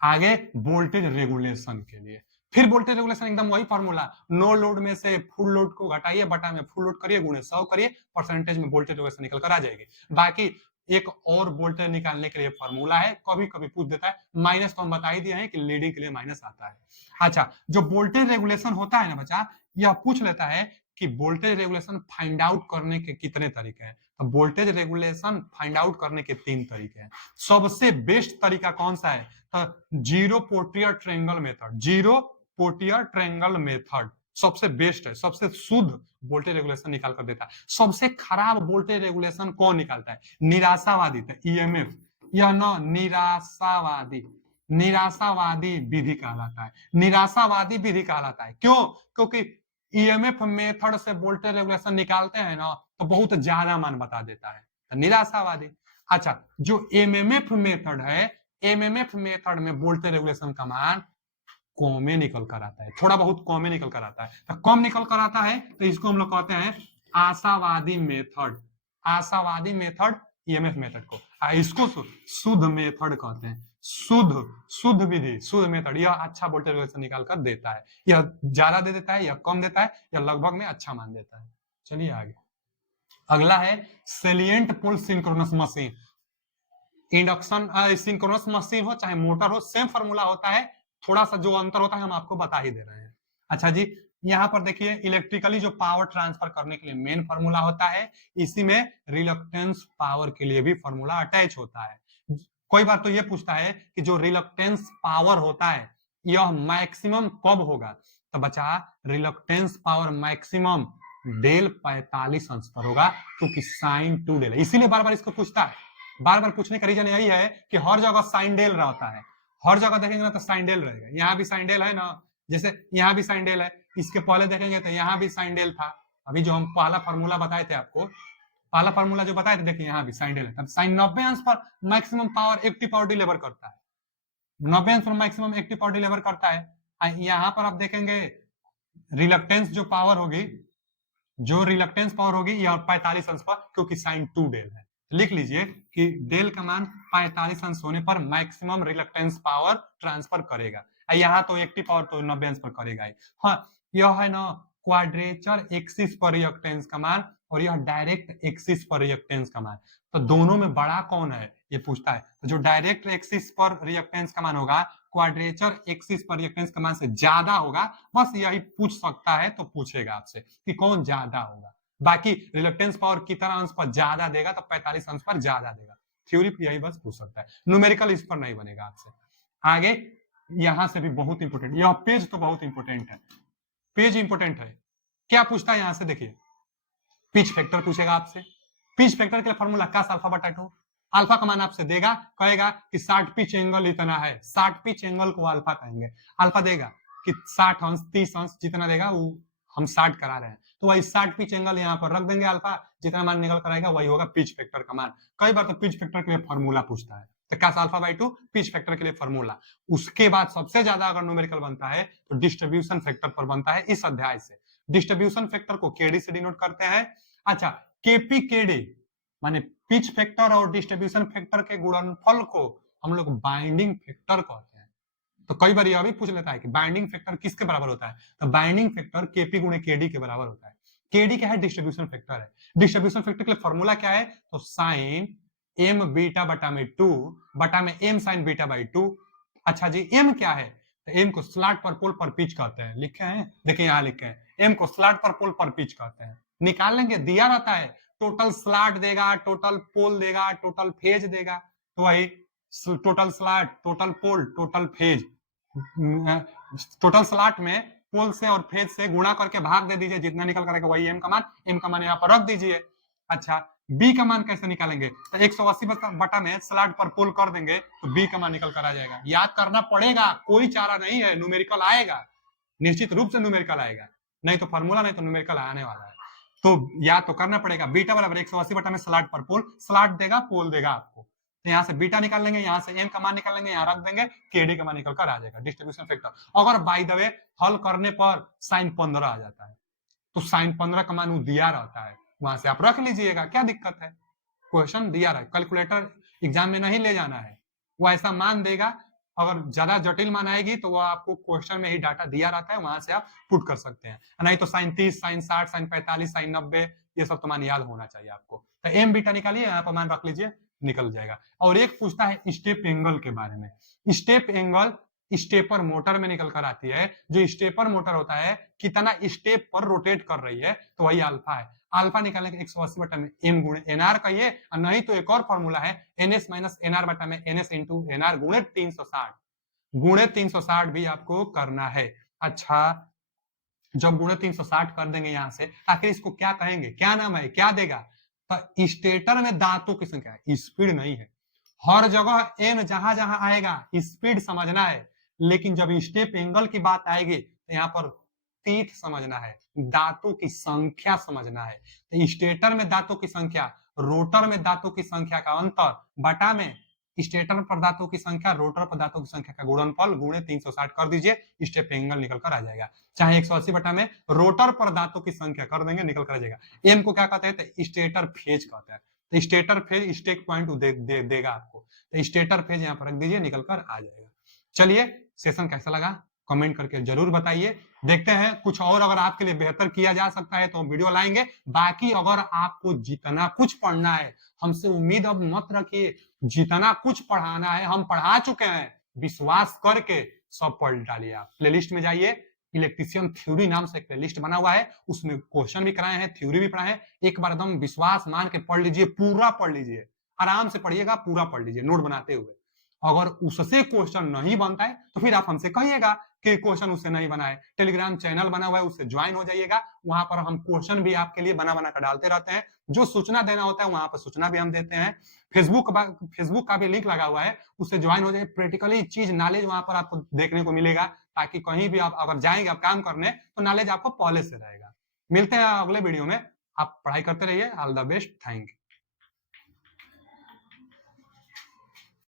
आगे वोल्टेज रेगुलेशन के लिए, फिर वोल्टेज रेगुलेशन एकदम वही फॉर्मूला, नो लोड में से फुल लोड को घटाइए, बटा में फुल लोड करिए, गुणे 100 करिए, परसेंटेज में वोल्टेज रेगुलेशन निकल कर आ जाएगी। बाकी एक और वोल्टेज निकालने के लिए फॉर्मूला है, कभी कभी पूछ देता है, माइनस तो हम बता ही दिए हैं कि लीडिंग के लिए माइनस आता है। अच्छा, जो वोल्टेज रेगुलेशन होता है ना बच्चा, यह पूछ लेता है कि वोल्टेज रेगुलेशन फाइंड आउट करने के कितने तरीके हैं, तो वोल्टेज रेगुलेशन फाइंड आउट करने के 3 तरीके हैं। सबसे बेस्ट तरीका कौन सा है, तो zero Potier triangle method, zero Potier triangle method सबसे बेस्ट है, सबसे शुद्ध वोल्टेज रेगुलेशन निकाल कर देता है। सबसे खराब वोल्टेज रेगुलेशन कौन निकालता है, निराशावादी, ईएमएफ, यह न निराशावादी विधि कहलाता है, निराशावादी विधि कहलाता है। क्यों, क्योंकि ईएमएफ मेथड से वोल्टेज रेगुलेशन निकालते हैं ना तो बहुत ज्यादा मान बता देता है, तो निराशावादी। अच्छा, जो एमएमएफ मेथड है, एमएमएफ मेथड में वोल्टेज रेगुलेशन का मान कॉमे निकल कर आता है, थोड़ा बहुत कॉमे निकल कर आता है, तो कम निकल कर आता है तो इसको हम लोग कहते हैं आशावादी मेथड, आशावादी मेथड ईएमएफ मेथड को, इसको शुद्ध मेथड कहते हैं, शुद्ध विधि, शुद्ध मेथड, यह अच्छा वोल्टेज रेगुलेशन निकाल कर देता है, यह ज्यादा दे देता है, यह कम देता है, यह लगभग में अच्छा मान देता है। चलिए आगे, अगला है salient pole synchronous machine, induction synchronous machine हो चाहे मोटर हो, सेम फॉर्मूला होता है, थोड़ा सा जो अंतर होता है हम आपको बता ही दे रहे हैं। अच्छा जी, यहाँ पर देखिए इलेक्ट्रिकली जो पावर ट्रांसफर करने के लिए मेन फॉर्मूला होता है, इसी में रिलक्टेंस पावर के लिए भी फॉर्मूला अटैच होता है। कोई बार तो ये पूछता है कि जो रिलक्टेंस पावर होता है यह मैक्सिमम कब होगा, तो बचा रिलक्टेंस पावर मैक्सिमम डेल 45 अंश पर होगा, क्योंकि साइन 2 डेल है, इसीलिए बार बार इसको पूछता है। बार बार पूछने का रीजन यही है कि हर जगह साइन डेल रहता है, हर जगह देखेंगे ना तो साइन डेल रहेगा, यहाँ भी साइन डेल है ना, जैसे यहाँ भी साइन डेल है, इसके पहले देखेंगे तो यहाँ भी साइन डेल था, अभी जो हम पहला फॉर्मूला बताए थे आपको, पहला फॉर्मूला जो बताए थे, देखिए यहाँ भी साइन डेल है, तब साइन 90 अंश पर maximum power active power deliver करता है, 90 अंश पर मैक्सिमम एक्टिव पावर डिलीवर करता है। यहाँ पर आप देखेंगे रिलक्टेंस जो पावर होगी, जो रिलक्टेंस पावर होगी यह 45 अंश पर, क्योंकि साइन 2 डेल है, लिख लीजिए कि डेल का मान 45 अंश होने पर मैक्सिमम रिलक्टेंस पावर ट्रांसफर करेगा, यहाँ तो एक्टिव पावर तो 90 अंश पर करेगा ही। हाँ, यह है ना क्वाड्रेचर एक्सिस पर रिएक्टेंस का मान, और यह डायरेक्ट एक्सिस पर रिएक्टेंस का मान, तो दोनों में बड़ा कौन है ये पूछता है, तो जो डायरेक्ट एक्सिस पर रिएक्टेंस का मान होगा क्वाड्रेचर एक्सिस पर रिएक्टेंस का मान से ज्यादा होगा, बस यही पूछ सकता है, तो पूछेगा आपसे कि कौन ज्यादा होगा, बाकी रिलक्टेंस पावर कितना अंश पर ज्यादा देगा तो 45 अंश पर ज्यादा देगा, थ्योरी यही बस पूछ सकता है, न्यूमेरिकल इस पर नहीं बनेगा आपसे। आगे यहां से भी बहुत इंपोर्टेंट, यह पेज तो बहुत इंपोर्टेंट है, पेज इंपोर्टेंट है, क्या पूछता है यहां से देखिए, पिच फैक्टर पूछेगा आपसे, पिच फैक्टर के लिए फॉर्मूला कास अल्फा बटा 2, अल्फा का मान आपसे देगा, कहेगा कि 60 पिच एंगल इतना है, 60 पिच एंगल को अल्फा कहेंगे, अल्फा देगा कि 60 अंश 30 अंश जितना देगा वो हम 60 करा रहे हैं, तो वही 60 पिच एंगल यहाँ पर रख देंगे, अल्फा जितना मान निकल कर आएगा वही होगा पिच फैक्टर का मान। कई बार तो पिच फैक्टर के लिए फॉर्मूला पूछता है, तो cos alpha by 2 pitch factor के लिए फॉर्मूला। उसके बाद सबसे ज्यादा अगर न्यूमेरिकल बनता है तो डिस्ट्रीब्यूशन फैक्टर पर बनता है इस अध्याय से, डिस्ट्रीब्यूशन फैक्टर को केडी से डिनोट करते हैं। अच्छा, केपी केडी माने पिच फैक्टर और डिस्ट्रीब्यूशन फैक्टर के गुणनफल को हम लोग बाइंडिंग फैक्टर कहते हैं, तो कई बार यह भी पूछ लेता है कि बाइंडिंग फैक्टर किसके बराबर होता है, तो बाइंडिंग फैक्टर केपी गुणे केडी के बराबर होता है। केडी क्या है, डिस्ट्रीब्यूशन फैक्टर है। डिस्ट्रीब्यूशन फैक्टर के लिए फॉर्मूला क्या है, तो साइन एम बीटा बटा में 2 बटा में एम साइन बीटा बाई 2। अच्छा जी, एम क्या है, तो एम को स्लॉट पर पोल पर पिच कहते हैं, लिखे हैं, देखिए यहाँ लिखे हैं, एम को स्लॉट पर पोल पर पिच कहते हैं। निकाल लेंगे, दिया रहता है टोटल स्लॉट देगा, टोटल पोल देगा, टोटल फेज देगा, तो वही टोटल स्लॉट, टोटल पोल, टोटल फेज, टोटल स्लॉट में पोल से और फेज से गुणा करके भाग दे दीजिए, जितना निकल करेगा वही एम का मान यहाँ पर रख दीजिए। अच्छा, बी का मान कैसे निकालेंगे, तो 180 बटा में स्लॉट पर पोल कर देंगे तो बी का मान निकल कर आ जाएगा। याद करना पड़ेगा, कोई चारा नहीं है, न्यूमेरिकल आएगा, निश्चित रूप से न्यूमेरिकल आएगा, नहीं तो फॉर्मूला नहीं तो न्यूमेरिकल आने वाला है। तो याद तो करना पड़ेगा, बीटा बराबर 180 बटा में स्लॉट पर पोल, स्लॉट देगा पोल देगा आपको, तो यहाँ से बीटा निकाल लेंगे, यहाँ से एम का मान निकाल लेंगे, यहाँ रख देंगे, केडी का मान निकल कर आ जाएगा, डिस्ट्रीब्यूशन फैक्टर। अगर बाय द वे हल करने पर साइन 15 आ जाता है, तो साइन 15 का मान दिया रहता है, वहां से आप रख लीजिएगा, क्या दिक्कत है, क्वेश्चन दिया रहा है, कैलकुलेटर एग्जाम में नहीं ले जाना है, वो ऐसा मान देगा, अगर ज्यादा जटिल मान आएगी तो वो आपको क्वेश्चन में ही डाटा दिया रहता है, वहां से आप पुट कर सकते हैं, नहीं तो साइन 30, साइन 60, साइन 45, साइन 90, ये सब तो मान याद होना चाहिए आपको। तो एम बीटा निकालिए, यहाँ पर मान रख लीजिए, निकल जाएगा। और एक पूछता है स्टेप एंगल के बारे में, स्टेप एंगल स्टेपर मोटर में निकल कर आती है, जो स्टेपर मोटर होता है कितना स्टेप पर रोटेट कर रही है, तो वही अल्फा है। अल्फा निकालने के 180 बटा में एम गुणे एनआर कहिए, और नहीं तो एक और फॉर्मूला है एनएस माइनस एनआर बटा में एनएस इंटू एनआर गुणे 360, गुणे 360 भी आपको करना है। अच्छा, जब गुणे 360 कर देंगे यहाँ से, आखिर इसको क्या कहेंगे, क्या नाम है, क्या देगा, तो स्टेटर में दांतों की संख्या है, स्पीड नहीं है, हर जगह एन जहां जहां आएगा स्पीड समझना है, लेकिन जब स्टेप एंगल की बात आएगी तो यहाँ पर तीथ समझना है, दांतों की संख्या समझना है। तो स्टेटर में दांतों की संख्या, रोटर में दांतों की संख्या का अंतर बटा में स्टेटर पर दांतों की संख्या, रोटर पर दांतों की संख्या का गुणनफल गुणे 360 कर दीजिए, स्टेप एंगल निकल कर आ जाएगा। चाहे 180 बटा में रोटर पर दांतों की संख्या कर देंगे, निकल कर आ जाएगा। एम को क्या कहते हैं, तो स्टेटर फेज कहते हैं, तो स्टेटर फेज स्टेक पॉइंट देगा आपको, तो स्टेटर फेज यहाँ पर रख दीजिए, निकल कर आ जाएगा। चलिए, सेशन कैसा लगा कमेंट करके जरूर बताइए, देखते हैं कुछ और अगर आपके लिए बेहतर किया जा सकता है तो हम वीडियो लाएंगे। बाकी अगर आपको जितना कुछ पढ़ना है, हमसे उम्मीद अब मत रखिए, जितना कुछ पढ़ाना है हम पढ़ा चुके हैं, विश्वास करके सब पढ़ डालिए। आप प्लेलिस्ट में जाइए, इलेक्ट्रिशियन थ्योरी नाम से एक प्लेलिस्ट बना हुआ है, उसमें क्वेश्चन भी कराए हैं, थ्योरी भी पढ़ाए हैं, एक बार एकदम विश्वास मान के पढ़ लीजिए, पूरा पढ़ लीजिए, आराम से पढ़िएगा, पूरा पढ़ लीजिए नोट बनाते हुए। अगर उससे क्वेश्चन नहीं बनता है तो फिर आप हमसे कहिएगा कि क्वेश्चन उससे नहीं बना है, टेलीग्राम चैनल बना हुआ है, उससे ज्वाइन हो जाइएगा, वहां पर हम क्वेश्चन भी आपके लिए बना बना कर डालते रहते हैं, जो सूचना देना होता है वहां पर सूचना भी हम देते हैं। फेसबुक का भी लिंक लगा हुआ है, उससे ज्वाइन हो जाइए, प्रैक्टिकली चीज नॉलेज वहां पर आपको देखने को मिलेगा, ताकि कहीं भी आप अगर जाएंगे आप काम करने तो नॉलेज आपको पहले से रहेगा। मिलते हैं अगले वीडियो में, आप पढ़ाई करते रहिए, all the best, thank you.